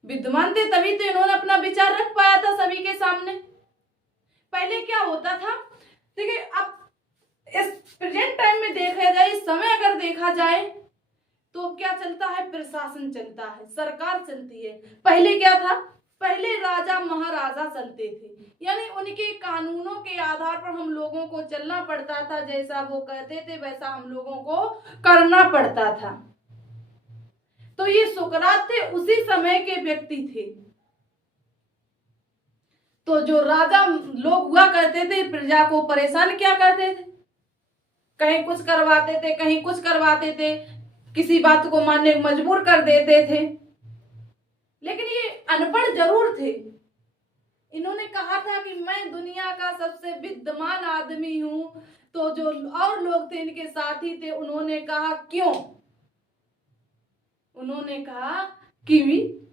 विद्वान थे तभी तो इन्होंने अपना विचार रख पाया था सभी के सामने। पहले क्या होता था, देखिए अब इस प्रेजेंट टाइम में देखा जाए, इस समय अगर देखा जाए तो क्या चलता है, प्रशासन चलता है, सरकार चलती है। पहले क्या था, पहले राजा महाराजा चलते थे, यानी उनके कानूनों के आधार पर हम लोगों को चलना पड़ता था, जैसा वो कहते थे वैसा हम लोगों को करना पड़ता था। तो ये सुकरात थे, उसी समय के व्यक्ति थे। तो जो राजा लोग हुआ करते थे प्रजा को परेशान क्या करते थे, कहीं कुछ करवाते थे, कहीं कुछ करवाते थे, किसी बात को मानने को मजबूर कर देते थे। लेकिन ये अनपढ़ जरूर थे। इन्होंने कहा था कि मैं दुनिया का सबसे विद्वान आदमी हूं। तो जो और लोग थे इनके साथी थे, उन्होंने कहा क्यों? उन्होंने कहा कि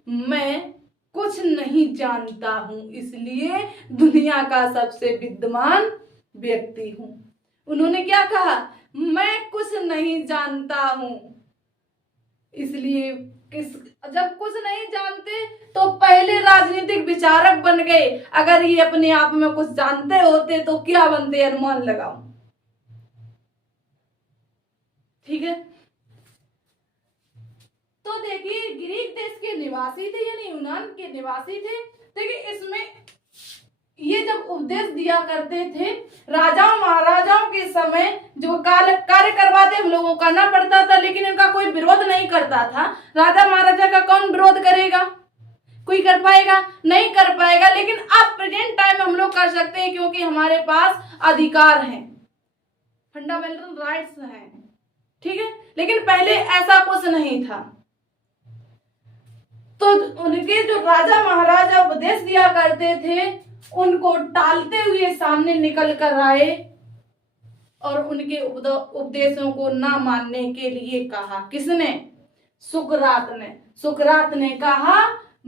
मैं कुछ नहीं जानता हूं, इसलिए दुनिया का सबसे विद्वान व्यक्ति हूं। उन्होंने क्या कहा? मैं कुछ नहीं जानता हूं, इसलिए जब कुछ नहीं जानते तो पहले राजनीतिक विचारक बन गए। अगर ये अपने आप में कुछ जानते होते तो क्या बनते, अनुमान लगाओ। ठीक है, तो देखिए ग्रीक देश के निवासी थे, यानी यूनान के निवासी थे। देखिए इसमें ये जब उपदेश दिया करते थे, राजाओं महाराजाओं के समय जो कार्य करवाते हम लोगों को करना पड़ता था, लेकिन इनका कोई विरोध नहीं करता था। राजा महाराजा का कौन विरोध करेगा? कोई कर पाएगा? नहीं कर पाएगा। लेकिन अब प्रेजेंट टाइम हम लोग कर सकते हैं, क्योंकि हमारे पास अधिकार हैं, फंडामेंटल राइट्स हैं। ठीक है, लेकिन पहले ऐसा कुछ नहीं था। तो उनके जो राजा महाराजा उपदेश दिया करते थे, उनको टालते हुए सामने निकल कर आए और उनके उपदेशों को ना मानने के लिए कहा। किसने? सुकरात ने। सुकरात ने कहा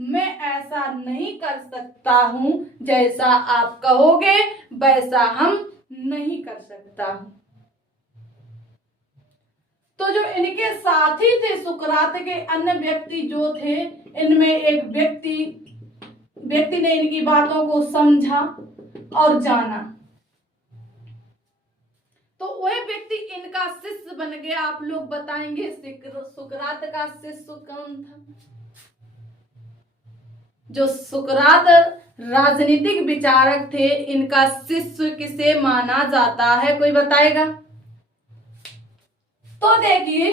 मैं ऐसा नहीं कर सकता हूं, जैसा आप कहोगे वैसा हम नहीं कर सकता हूं। तो जो इनके साथी थे सुकरात के, अन्य व्यक्ति जो थे, इनमें एक व्यक्ति ने इनकी बातों को समझा और जाना। तो वह व्यक्ति इनका शिष्य बन गया। आप लोग बताएंगे सुकरात का शिष्य कौन था? जो सुकरात राजनीतिक विचारक थे, इनका शिष्य किसे माना जाता है? कोई बताएगा? तो देखिए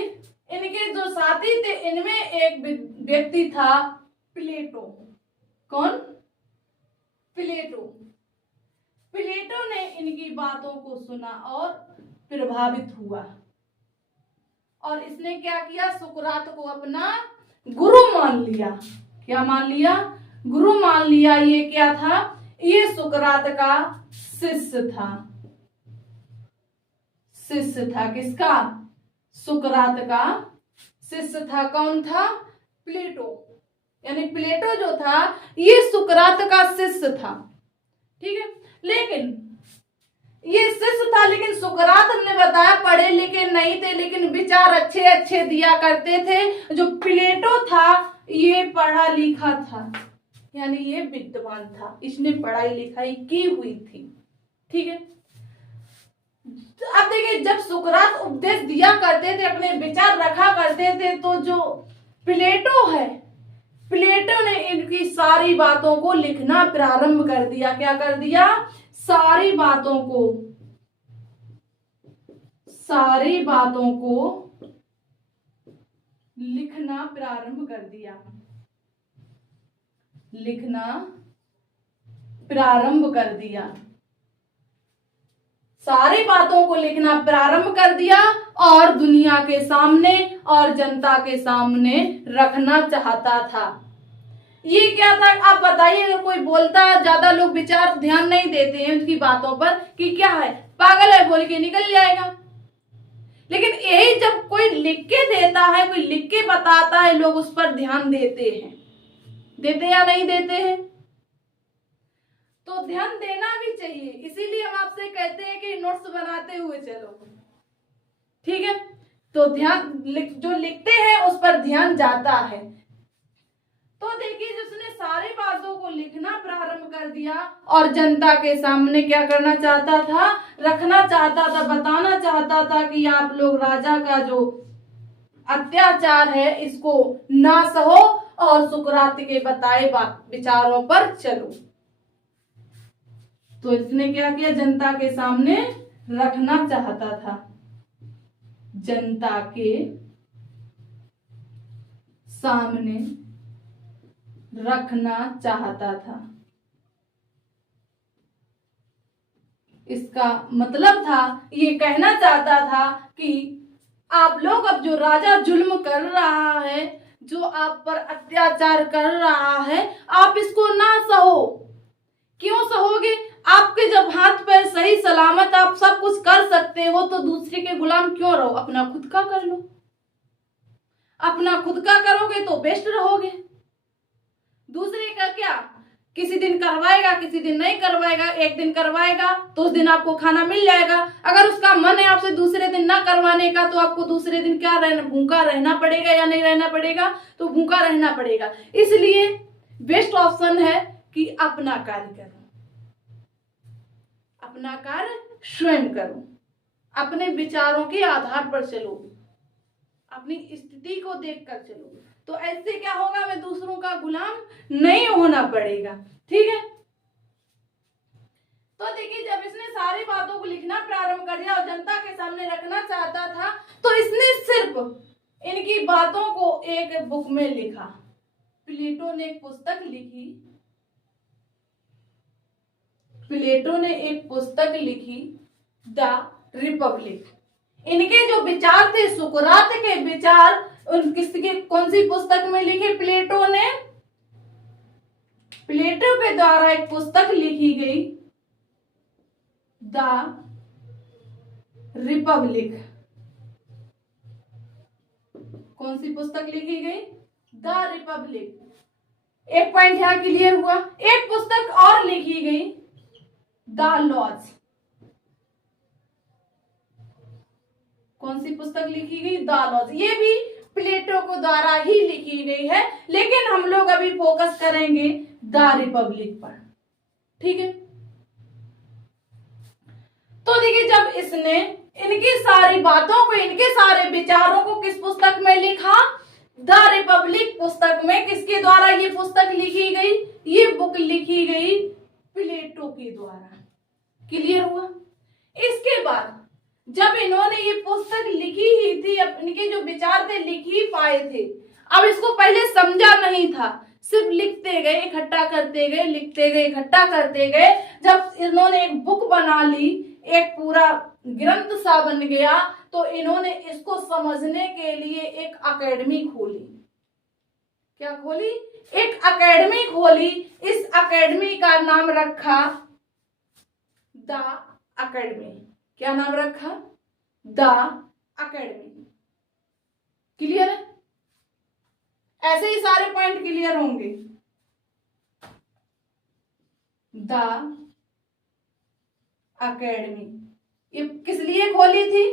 इनके जो साथी थे, इनमें एक व्यक्ति था प्लेटो। कौन? प्लेटो। प्लेटो ने इनकी बातों को सुना और प्रभावित हुआ, और इसने क्या किया? सुकरात को अपना गुरु मान लिया। क्या मान लिया? गुरु मान लिया। ये क्या था? ये सुकरात का शिष्य था। शिष्य था किसका? सुकरात का शिष्य था। कौन था? प्लेटो। यानी प्लेटो जो था ये सुकरात का शिष्य था। ठीक है, लेकिन ये शिष्य था, लेकिन सुकरात ने बताया पढ़े लिखे नहीं थे, लेकिन विचार अच्छे अच्छे दिया करते थे। जो प्लेटो था ये पढ़ा लिखा था, यानी ये विद्वान था, इसने पढ़ाई लिखाई की हुई थी। ठीक है, अब देखिए जब सुकरात उपदेश दिया करते थे, अपने विचार रखा करते थे, तो जो प्लेटो है, प्लेटो ने इनकी सारी बातों को लिखना प्रारंभ कर दिया। क्या कर दिया? सारी बातों को लिखना प्रारंभ कर दिया। लिखना प्रारंभ कर दिया। सारी बातों को लिखना प्रारंभ कर दिया और दुनिया के सामने और जनता के सामने रखना चाहता था। ये क्या था? आप बताइए, अगर कोई बोलता है, ज्यादा लोग विचार ध्यान नहीं देते हैं उसकी बातों पर कि क्या है, पागल है बोल के निकल जाएगा। लेकिन यही जब कोई लिख के देता है, कोई लिख के बताता है, लोग उस पर ध्यान देते हैं। देते या नहीं देते हैं? तो ध्यान देना भी चाहिए। इसीलिए हम आपसे कहते हैं कि नोट्स बनाते हुए चलो। ठीक है, तो ध्यान जो लिखते हैं उस पर ध्यान जाता है। तो देखिए जिसने सारी बातों को लिखना प्रारंभ कर दिया और जनता के सामने क्या करना चाहता था? रखना चाहता था, बताना चाहता था कि आप लोग राजा का जो अत्याचार है इसको ना सहो और सुकरात के बताए विचारों पर चलो। तो इसने क्या किया, जनता के सामने रखना चाहता था, जनता के सामने रखना चाहता था। इसका मतलब था, ये कहना चाहता था कि आप लोग अब जो राजा जुल्म कर रहा है, जो आप पर अत्याचार कर रहा है, आप इसको ना सहो। क्यों सहोगे? आपके जब हाथ पैर सही सलामत, आप सब कुछ कर सकते हो, तो दूसरे के गुलाम क्यों रहो? अपना खुद का कर लो। अपना खुद का करोगे तो बेस्ट रहोगे। दूसरे का क्या, किसी दिन करवाएगा, किसी दिन नहीं करवाएगा। एक दिन करवाएगा तो उस दिन आपको खाना मिल जाएगा। अगर उसका मन है आपसे दूसरे दिन ना करवाने का, तो आपको दूसरे दिन क्या रहना, भूखा रहना पड़ेगा या नहीं रहना पड़ेगा? तो भूखा रहना पड़ेगा। इसलिए बेस्ट ऑप्शन है कि अपना कार्य करो, अपना कार्य स्वयं करो, अपने विचारों के आधार पर चलो, अपनी स्थिति को देखकर चलो। तो ऐसे क्या होगा, हमें दूसरों का गुलाम नहीं होना पड़ेगा। ठीक है। तो देखिए, जब इसने सारी बातों को लिखना प्रारंभ कर दिया और जनता के सामने रखना चाहता था, तो इसने सिर्फ इनकी बातों को एक बुक में लिखा। प्लेटो ने एक पुस्तक लिखी, प्लेटो ने एक पुस्तक लिखी, द रिपब्लिक। इनके जो विचार थे, सुकरात के विचार, किसके, कौन सी पुस्तक में लिखे? प्लेटो ने, प्लेटो के द्वारा एक पुस्तक लिखी गई, द रिपब्लिक। कौन सी पुस्तक लिखी गई? The Republic. एक पॉइंट यहां क्लियर हुआ। एक पुस्तक और लिखी गई, द लॉज। कौन सी पुस्तक लिखी गई? The laws. ये भी प्लेटो को द्वारा ही लिखी गई है, लेकिन हम लोग अभी फोकस करेंगे द रिपब्लिक पर। ठीक है। तो देखिए, जब इसने इनकी सारी बातों को, इनके सारे विचारों को किस पुस्तक में लिखा? द रिपब्लिक पुस्तक में। किसके द्वारा ये पुस्तक लिखी गई? ये बुक लिखी गई प्लेटो के द्वारा। क्लियर हुआ? इसके बाद जब इन्होंने ये पुस्तक लिखी ही थी, इनके जो विचार थे लिख ही पाए थे। अब इसको पहले समझा नहीं था, सिर्फ लिखते गए, इकट्ठा करते गए, लिखते गए, इकट्ठा करते गए। जब इन्होंने एक बुक बना ली, एक पूरा ग्रंथ सा बन गया, तो इन्होंने इसको समझने के लिए एक अकेडमी खोली। क्या खोली? एक अकेडमी खोली। इस अकेडमी का नाम रखा द अकेडमी। क्या नाम रखा? The academy. क्लियर है? ऐसे ही सारे पॉइंट क्लियर होंगे। द अकेडमी ये किस लिए खोली थी?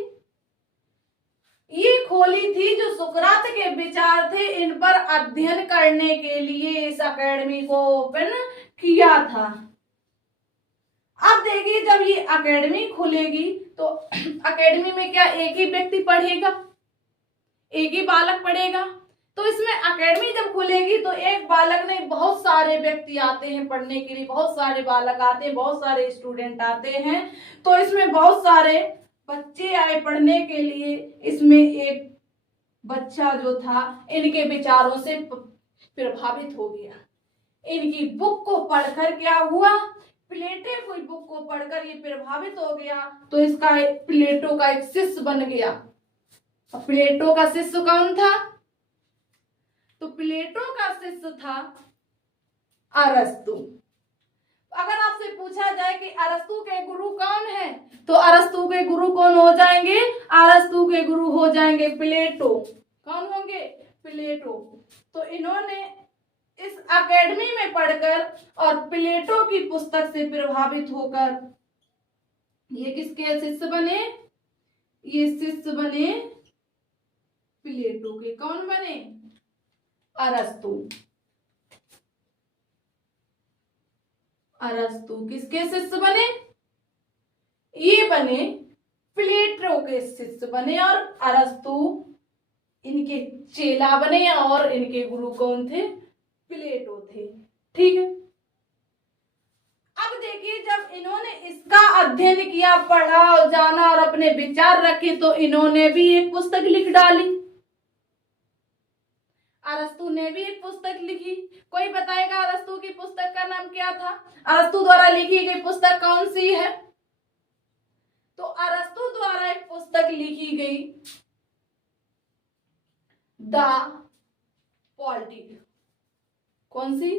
ये खोली थी जो सुकरात के विचार थे, इन पर अध्ययन करने के लिए इस अकेडमी को ओपन किया था। अब देखिए, जब ये अकेडमी खुलेगी तो अकेडमी में क्या एक ही व्यक्ति पढ़ेगा? एक ही बालक पढ़ेगा? तो इसमें अकेडमी जब खुलेगी तो एक बालक नहीं, बहुत सारे व्यक्ति आते हैं पढ़ने के लिए, बहुत सारे बालक आते हैं, बहुत सारे स्टूडेंट आते हैं। तो इसमें बहुत सारे बच्चे आए पढ़ने के लिए। इसमें एक बच्चा जो था इनके विचारों से प्रभावित हो गया। इनकी बुक को पढ़कर क्या हुआ? प्लेटो की बुक को पढ़कर ये प्रभावित हो गया, तो इसका प्लेटो का एक शिष्य बन गया। प्लेटो का शिष्य कौन था? तो प्लेटो का शिष्य था अरस्तु। अगर आपसे पूछा जाए कि अरस्तु के गुरु कौन है, तो अरस्तु के गुरु कौन हो जाएंगे? अरस्तु के गुरु हो जाएंगे प्लेटो। कौन होंगे? प्लेटो। तो इन्होंने इस अकेडमी में पढ़कर और प्लेटो की पुस्तक से प्रभावित होकर ये किसके शिष्य बने? ये शिष्य बने प्लेटो के। कौन बने? अरस्तु। अरस्तु किसके शिष्य बने? ये बने प्लेटो के शिष्य बने। और अरस्तु इनके चेला बने और इनके गुरु कौन थे? प्लेटो थे। ठीक है, अब देखिए जब इन्होंने इसका अध्ययन किया, पढ़ा, जाना और अपने विचार रखे तो इन्होंने भी एक पुस्तक लिख डाली। अरस्तु ने भी एक पुस्तक लिखी। कोई बताएगा अरस्तु की पुस्तक का नाम क्या था? अरस्तु द्वारा लिखी गई पुस्तक कौन सी है? तो अरस्तु द्वारा एक पुस्तक लिखी गई द पॉलिटिक्स। कौन सी?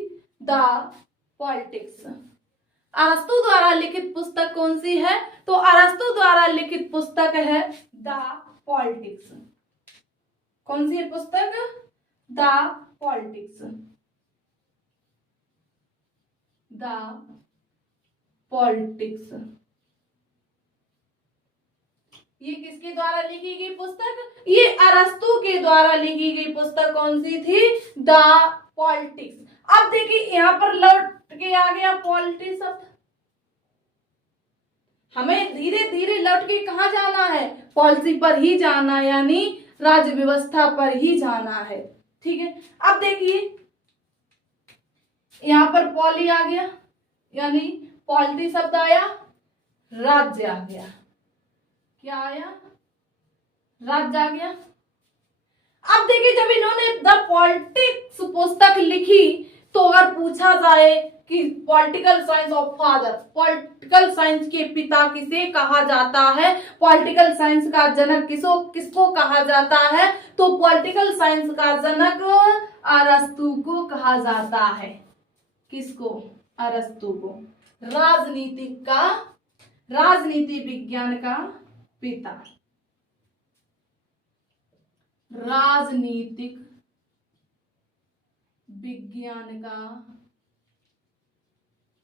The politics. अरस्तु द्वारा लिखित पुस्तक कौन सी है? तो अरस्तु द्वारा लिखित पुस्तक है द पॉलिटिक्स। कौन सी है पुस्तक? The politics. द पॉलिटिक्स ये किसके द्वारा लिखी गई पुस्तक? ये अरस्तु के द्वारा लिखी गई पुस्तक कौन सी थी? The politics. अब देखिए यहां पर लौट के आ गया पॉलिटिक्स शब्द। हमें धीरे धीरे लौट के कहा जाना है? पॉलिसी पर ही जाना, यानी राज्य व्यवस्था पर ही जाना है। ठीक है, अब देखिए यहां पर पॉली आ गया, यानी पॉलिटी शब्द आया, राज्य आ गया। क्या आया? राज्य आ गया। अब देखिए जब इन्होंने द पॉलिटिक्स पुस्तक लिखी तो अगर पूछा जाए कि political science of father, political science के पिता किसे कहा जाता है, पॉलिटिकल साइंस का जनक किसको कहा जाता है, तो पॉलिटिकल साइंस का जनक अरस्तु को कहा जाता है। किसको? अरस्तु को। राजनीति विज्ञान का पिता, राजनीतिक विज्ञान का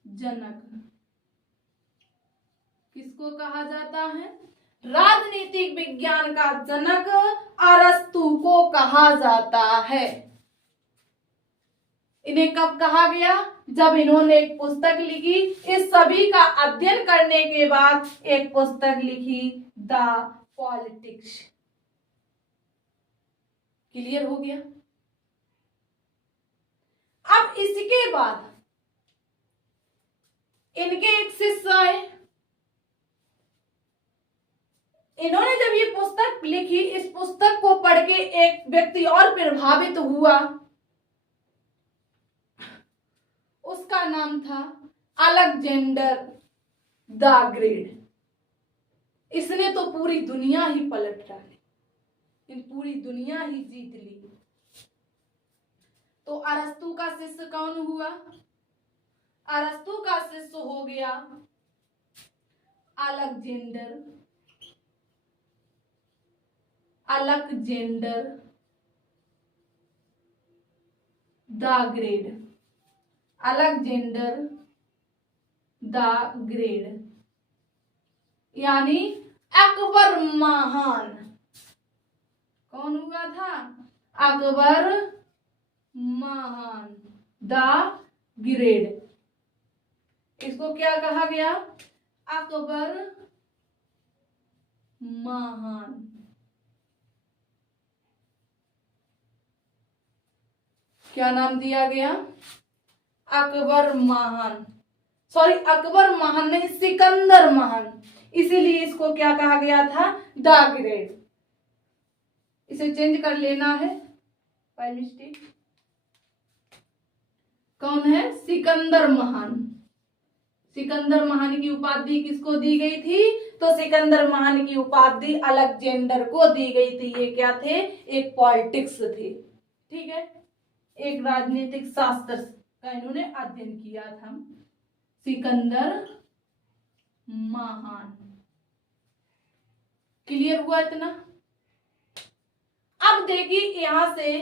जनक किसको कहा जाता है? राजनीतिक विज्ञान का जनक अरस्तु को कहा जाता है। इन्हें कब कहा गया? जब इन्होंने एक पुस्तक लिखी। इस सभी का अध्ययन करने के बाद एक पुस्तक लिखी द पॉलिटिक्स। क्लियर हो गया? अब इसके बाद इनके एक शिष्य आए। इन्होंने जब ये पुस्तक लिखी, इस पुस्तक को पढ़ के एक व्यक्ति और प्रभावित हुआ, उसका नाम था अलेक्जेंडर द ग्रेट। इसने तो पूरी दुनिया ही पलट डाली, इन पूरी दुनिया ही जीत ली। तो अरस्तु का शिष्य कौन हुआ? अरस्तु का शिष्य हो गया Alexander the great. Alexander the great यानी अकबर महान। कौन हुआ था? अकबर महान द ग्रेट। इसको क्या कहा गया? अकबर महान। क्या नाम दिया गया? अकबर महान। सॉरी, अकबर महान नहीं, सिकंदर महान। इसीलिए इसको क्या कहा गया था? The great. इसे चेंज कर लेना है, बाय मिस्टेक। कौन है? सिकंदर महान। सिकंदर महान की उपाधि किसको दी गई थी? तो सिकंदर महान की उपाधि अलेक्जेंडर को दी गई थी। ये क्या थे? एक पॉलिटिक्स थे। ठीक है, एक राजनीतिक शास्त्र का इन्होंने अध्ययन किया था। सिकंदर महान। क्लियर हुआ इतना? अब देखिए यहां से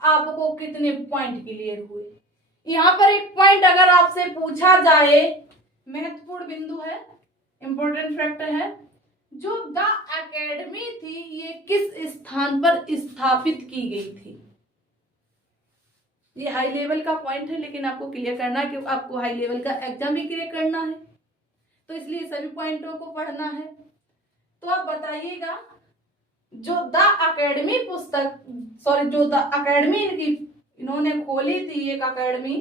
आपको कितने पॉइंट क्लियर हुए। यहां पर एक पॉइंट अगर आपसे पूछा जाए, महत्वपूर्ण बिंदु है, इंपॉर्टेंट फैक्टर है, जो द एकेडमी थी ये किस स्थान पर स्थापित की गई थी? ये हाई लेवल का पॉइंट है, लेकिन आपको क्लियर करना है कि आपको हाई लेवल का एग्जाम भी क्लियर करना है, तो इसलिए सभी पॉइंटों को पढ़ना है। तो आप बताइएगा जो द अकेडमी पुस्तक, सॉरी, जो द अकेडमी इन्होंने खोली थी एक अकेडमी,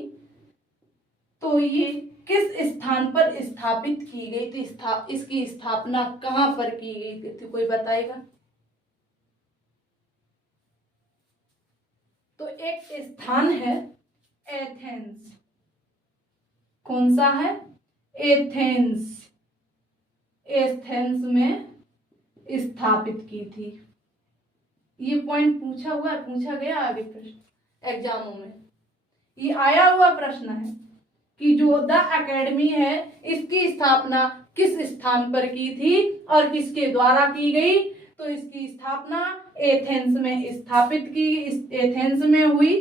तो ये किस स्थान पर स्थापित की गई थी? इसकी स्थापना कहां पर की गई थी? कोई बताएगा? तो एक स्थान है एथेंस। कौन सा है? एथेंस। एथेंस में स्थापित की थी। ये पॉइंट पूछा हुआ है, पूछा गया आगे प्रश्न एग्जामों में, ये आया हुआ प्रश्न है कि जो द अकेडमी है इसकी स्थापना किस स्थान पर की थी और किसके द्वारा की गई? तो इसकी स्थापना एथेंस में स्थापित की, एथेंस में हुई,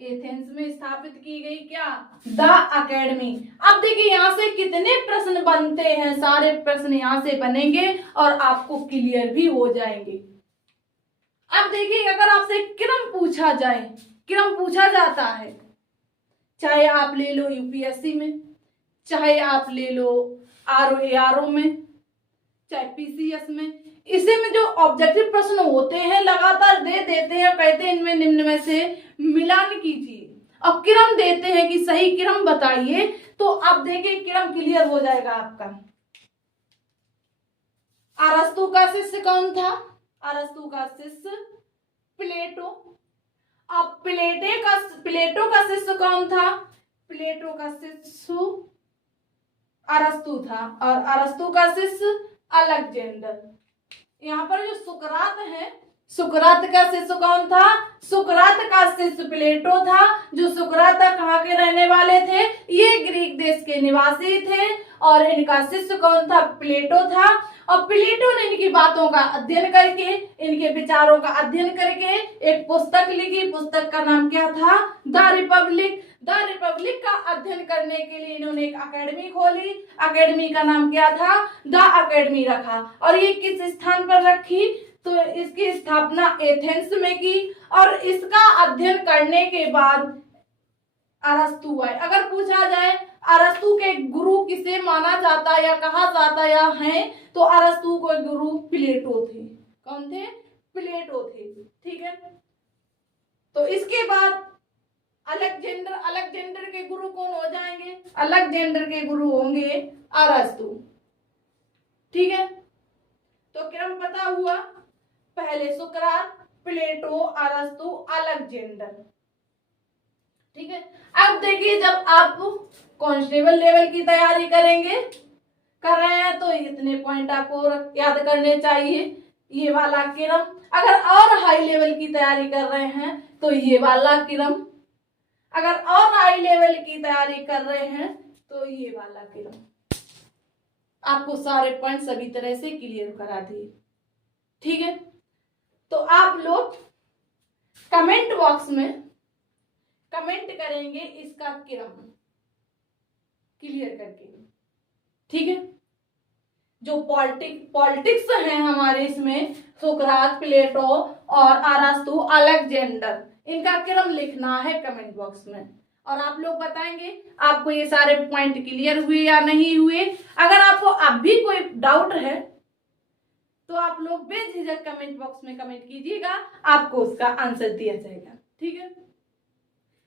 एथेंस में स्थापित की गई क्या? The academy. अब देखिए यहां से कितने प्रश्न बनते हैं, सारे प्रश्न यहां से बनेंगे और आपको क्लियर भी हो जाएंगे। अब देखिए अगर आपसे क्रम पूछा जाए, क्रम पूछा जाता है, चाहे आप ले लो यूपीएससी में, चाहे आप ले लो आरओ में, चाहे पीसीएस में, इसी में जो ऑब्जेक्टिव प्रश्न होते हैं लगातार दे देते हैं, कहते हैं इनमें निम्न में से मिलान कीजिए और क्रम देते हैं कि सही क्रम बताइए, तो अब देखिए क्रम क्लियर हो जाएगा आपका। अरस्तु का शिष्य कौन था? अरस्तु का शिष्य प्लेटो। अब प्लेटो का शिष्य कौन था? प्लेटो का शिष्य अरस्तु था और अरस्तु का शिष्य अलेक्जेंडर। यहाँ पर जो सुकरात है, सुकरात का शिष्य कौन था? सुकरात का शिष्य प्लेटो था। जो सुकरात कहाँ के रहने वाले थे? ये ग्रीक देश के निवासी थे और इनका शिष्य कौन था? प्लेटो था। और प्लेटो ने इनकी बातों का अध्ययन करके, इनके विचारों का अध्ययन करके एक पुस्तक लिखी। पुस्तक का नाम क्या था? The Republic. द रिपब्लिक का अध्ययन करने के लिए इन्होंने एक अकेडमी खोली। अकेडमी का नाम क्या था? द अकेडमी रखा। और ये किस स्थान पर रखी? तो इसकी स्थापना एथेंस में की और इसका अध्ययन करने के बाद अरस्तु आए। अगर पूछा जाए अरस्तु के गुरु किसे माना जाता या कहा जाता या है, तो अरस्तु के गुरु प्लेटो थे। कौन थे? प्लेटो थे। ठीक है, तो इसके बाद अलेक्जेंडर के गुरु कौन हो जाएंगे? अलेक्जेंडर के गुरु होंगे अरस्तु। ठीक है, तो क्रम पता हुआ, पहले सुकरात, प्लेटो, अरस्तु, अलेक्जेंडर। ठीक है, अब देखिए जब आप कांस्टेबल लेवल की तैयारी कर रहे हैं तो इतने पॉइंट आपको याद करने चाहिए। ये वाला क्रम, अगर और हाई लेवल की तैयारी कर रहे हैं तो ये वाला क्रम, अगर और हाई लेवल की तैयारी कर रहे हैं तो ये वाला क्रम। आपको सारे पॉइंट सभी तरह से क्लियर करा दिए। ठीक है, तो आप लोग कमेंट बॉक्स में कमेंट करेंगे इसका क्रम क्लियर करके। ठीक है, जो पॉलिटिक्स है हमारे इसमें सुकरात, प्लेटो और अरस्तु, अलेक्जेंडर, इनका क्रम लिखना है कमेंट बॉक्स में और आप लोग बताएंगे आपको ये सारे पॉइंट क्लियर हुए या नहीं हुए। अगर आपको अब भी कोई डाउट है तो आप लोग बेझिझक कमेंट बॉक्स में कमेंट कीजिएगा, आपको उसका आंसर दिया जाएगा। ठीक है,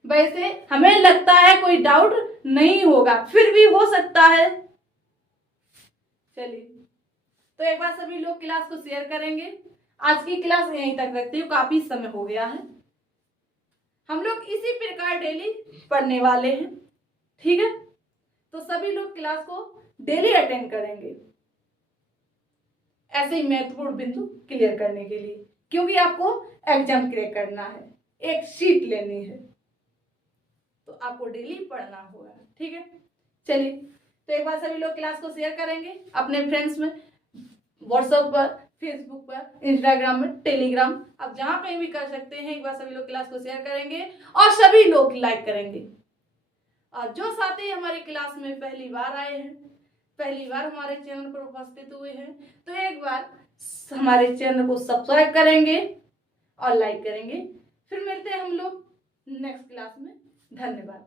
वैसे हमें लगता है कोई डाउट नहीं होगा, फिर भी हो सकता है। चलिए, तो एक बार सभी लोग क्लास को शेयर करेंगे। आज की क्लास यहीं तक रखती हूँ, काफी समय हो गया है। हम लोग इसी प्रकार डेली पढ़ने वाले हैं। ठीक है, तो सभी लोग क्लास को डेली अटेंड करेंगे ऐसे ही महत्वपूर्ण बिंदु क्लियर करने के लिए, क्योंकि आपको एग्जाम क्रैक करना है, एक सीट लेनी है, तो आपको डेली पढ़ना होगा। ठीक है, चलिए, तो एक बार सभी लोग क्लास को शेयर करेंगे अपने फ्रेंड्स में, व्हाट्सएप पर, फेसबुक पर, इंस्टाग्राम में, टेलीग्राम, आप जहां कहीं भी कर सकते हैं। एक बार सभी लोग क्लास को शेयर करेंगे और सभी लोग लाइक करेंगे। और जो साथी हमारी क्लास में पहली बार आए हैं, पहली बार हमारे चैनल पर उपस्थित हुए हैं, तो एक बार हमारे चैनल को सब्सक्राइब करेंगे और लाइक करेंगे। फिर मिलते हैं हम लोग नेक्स्ट क्लास में। धन्यवाद।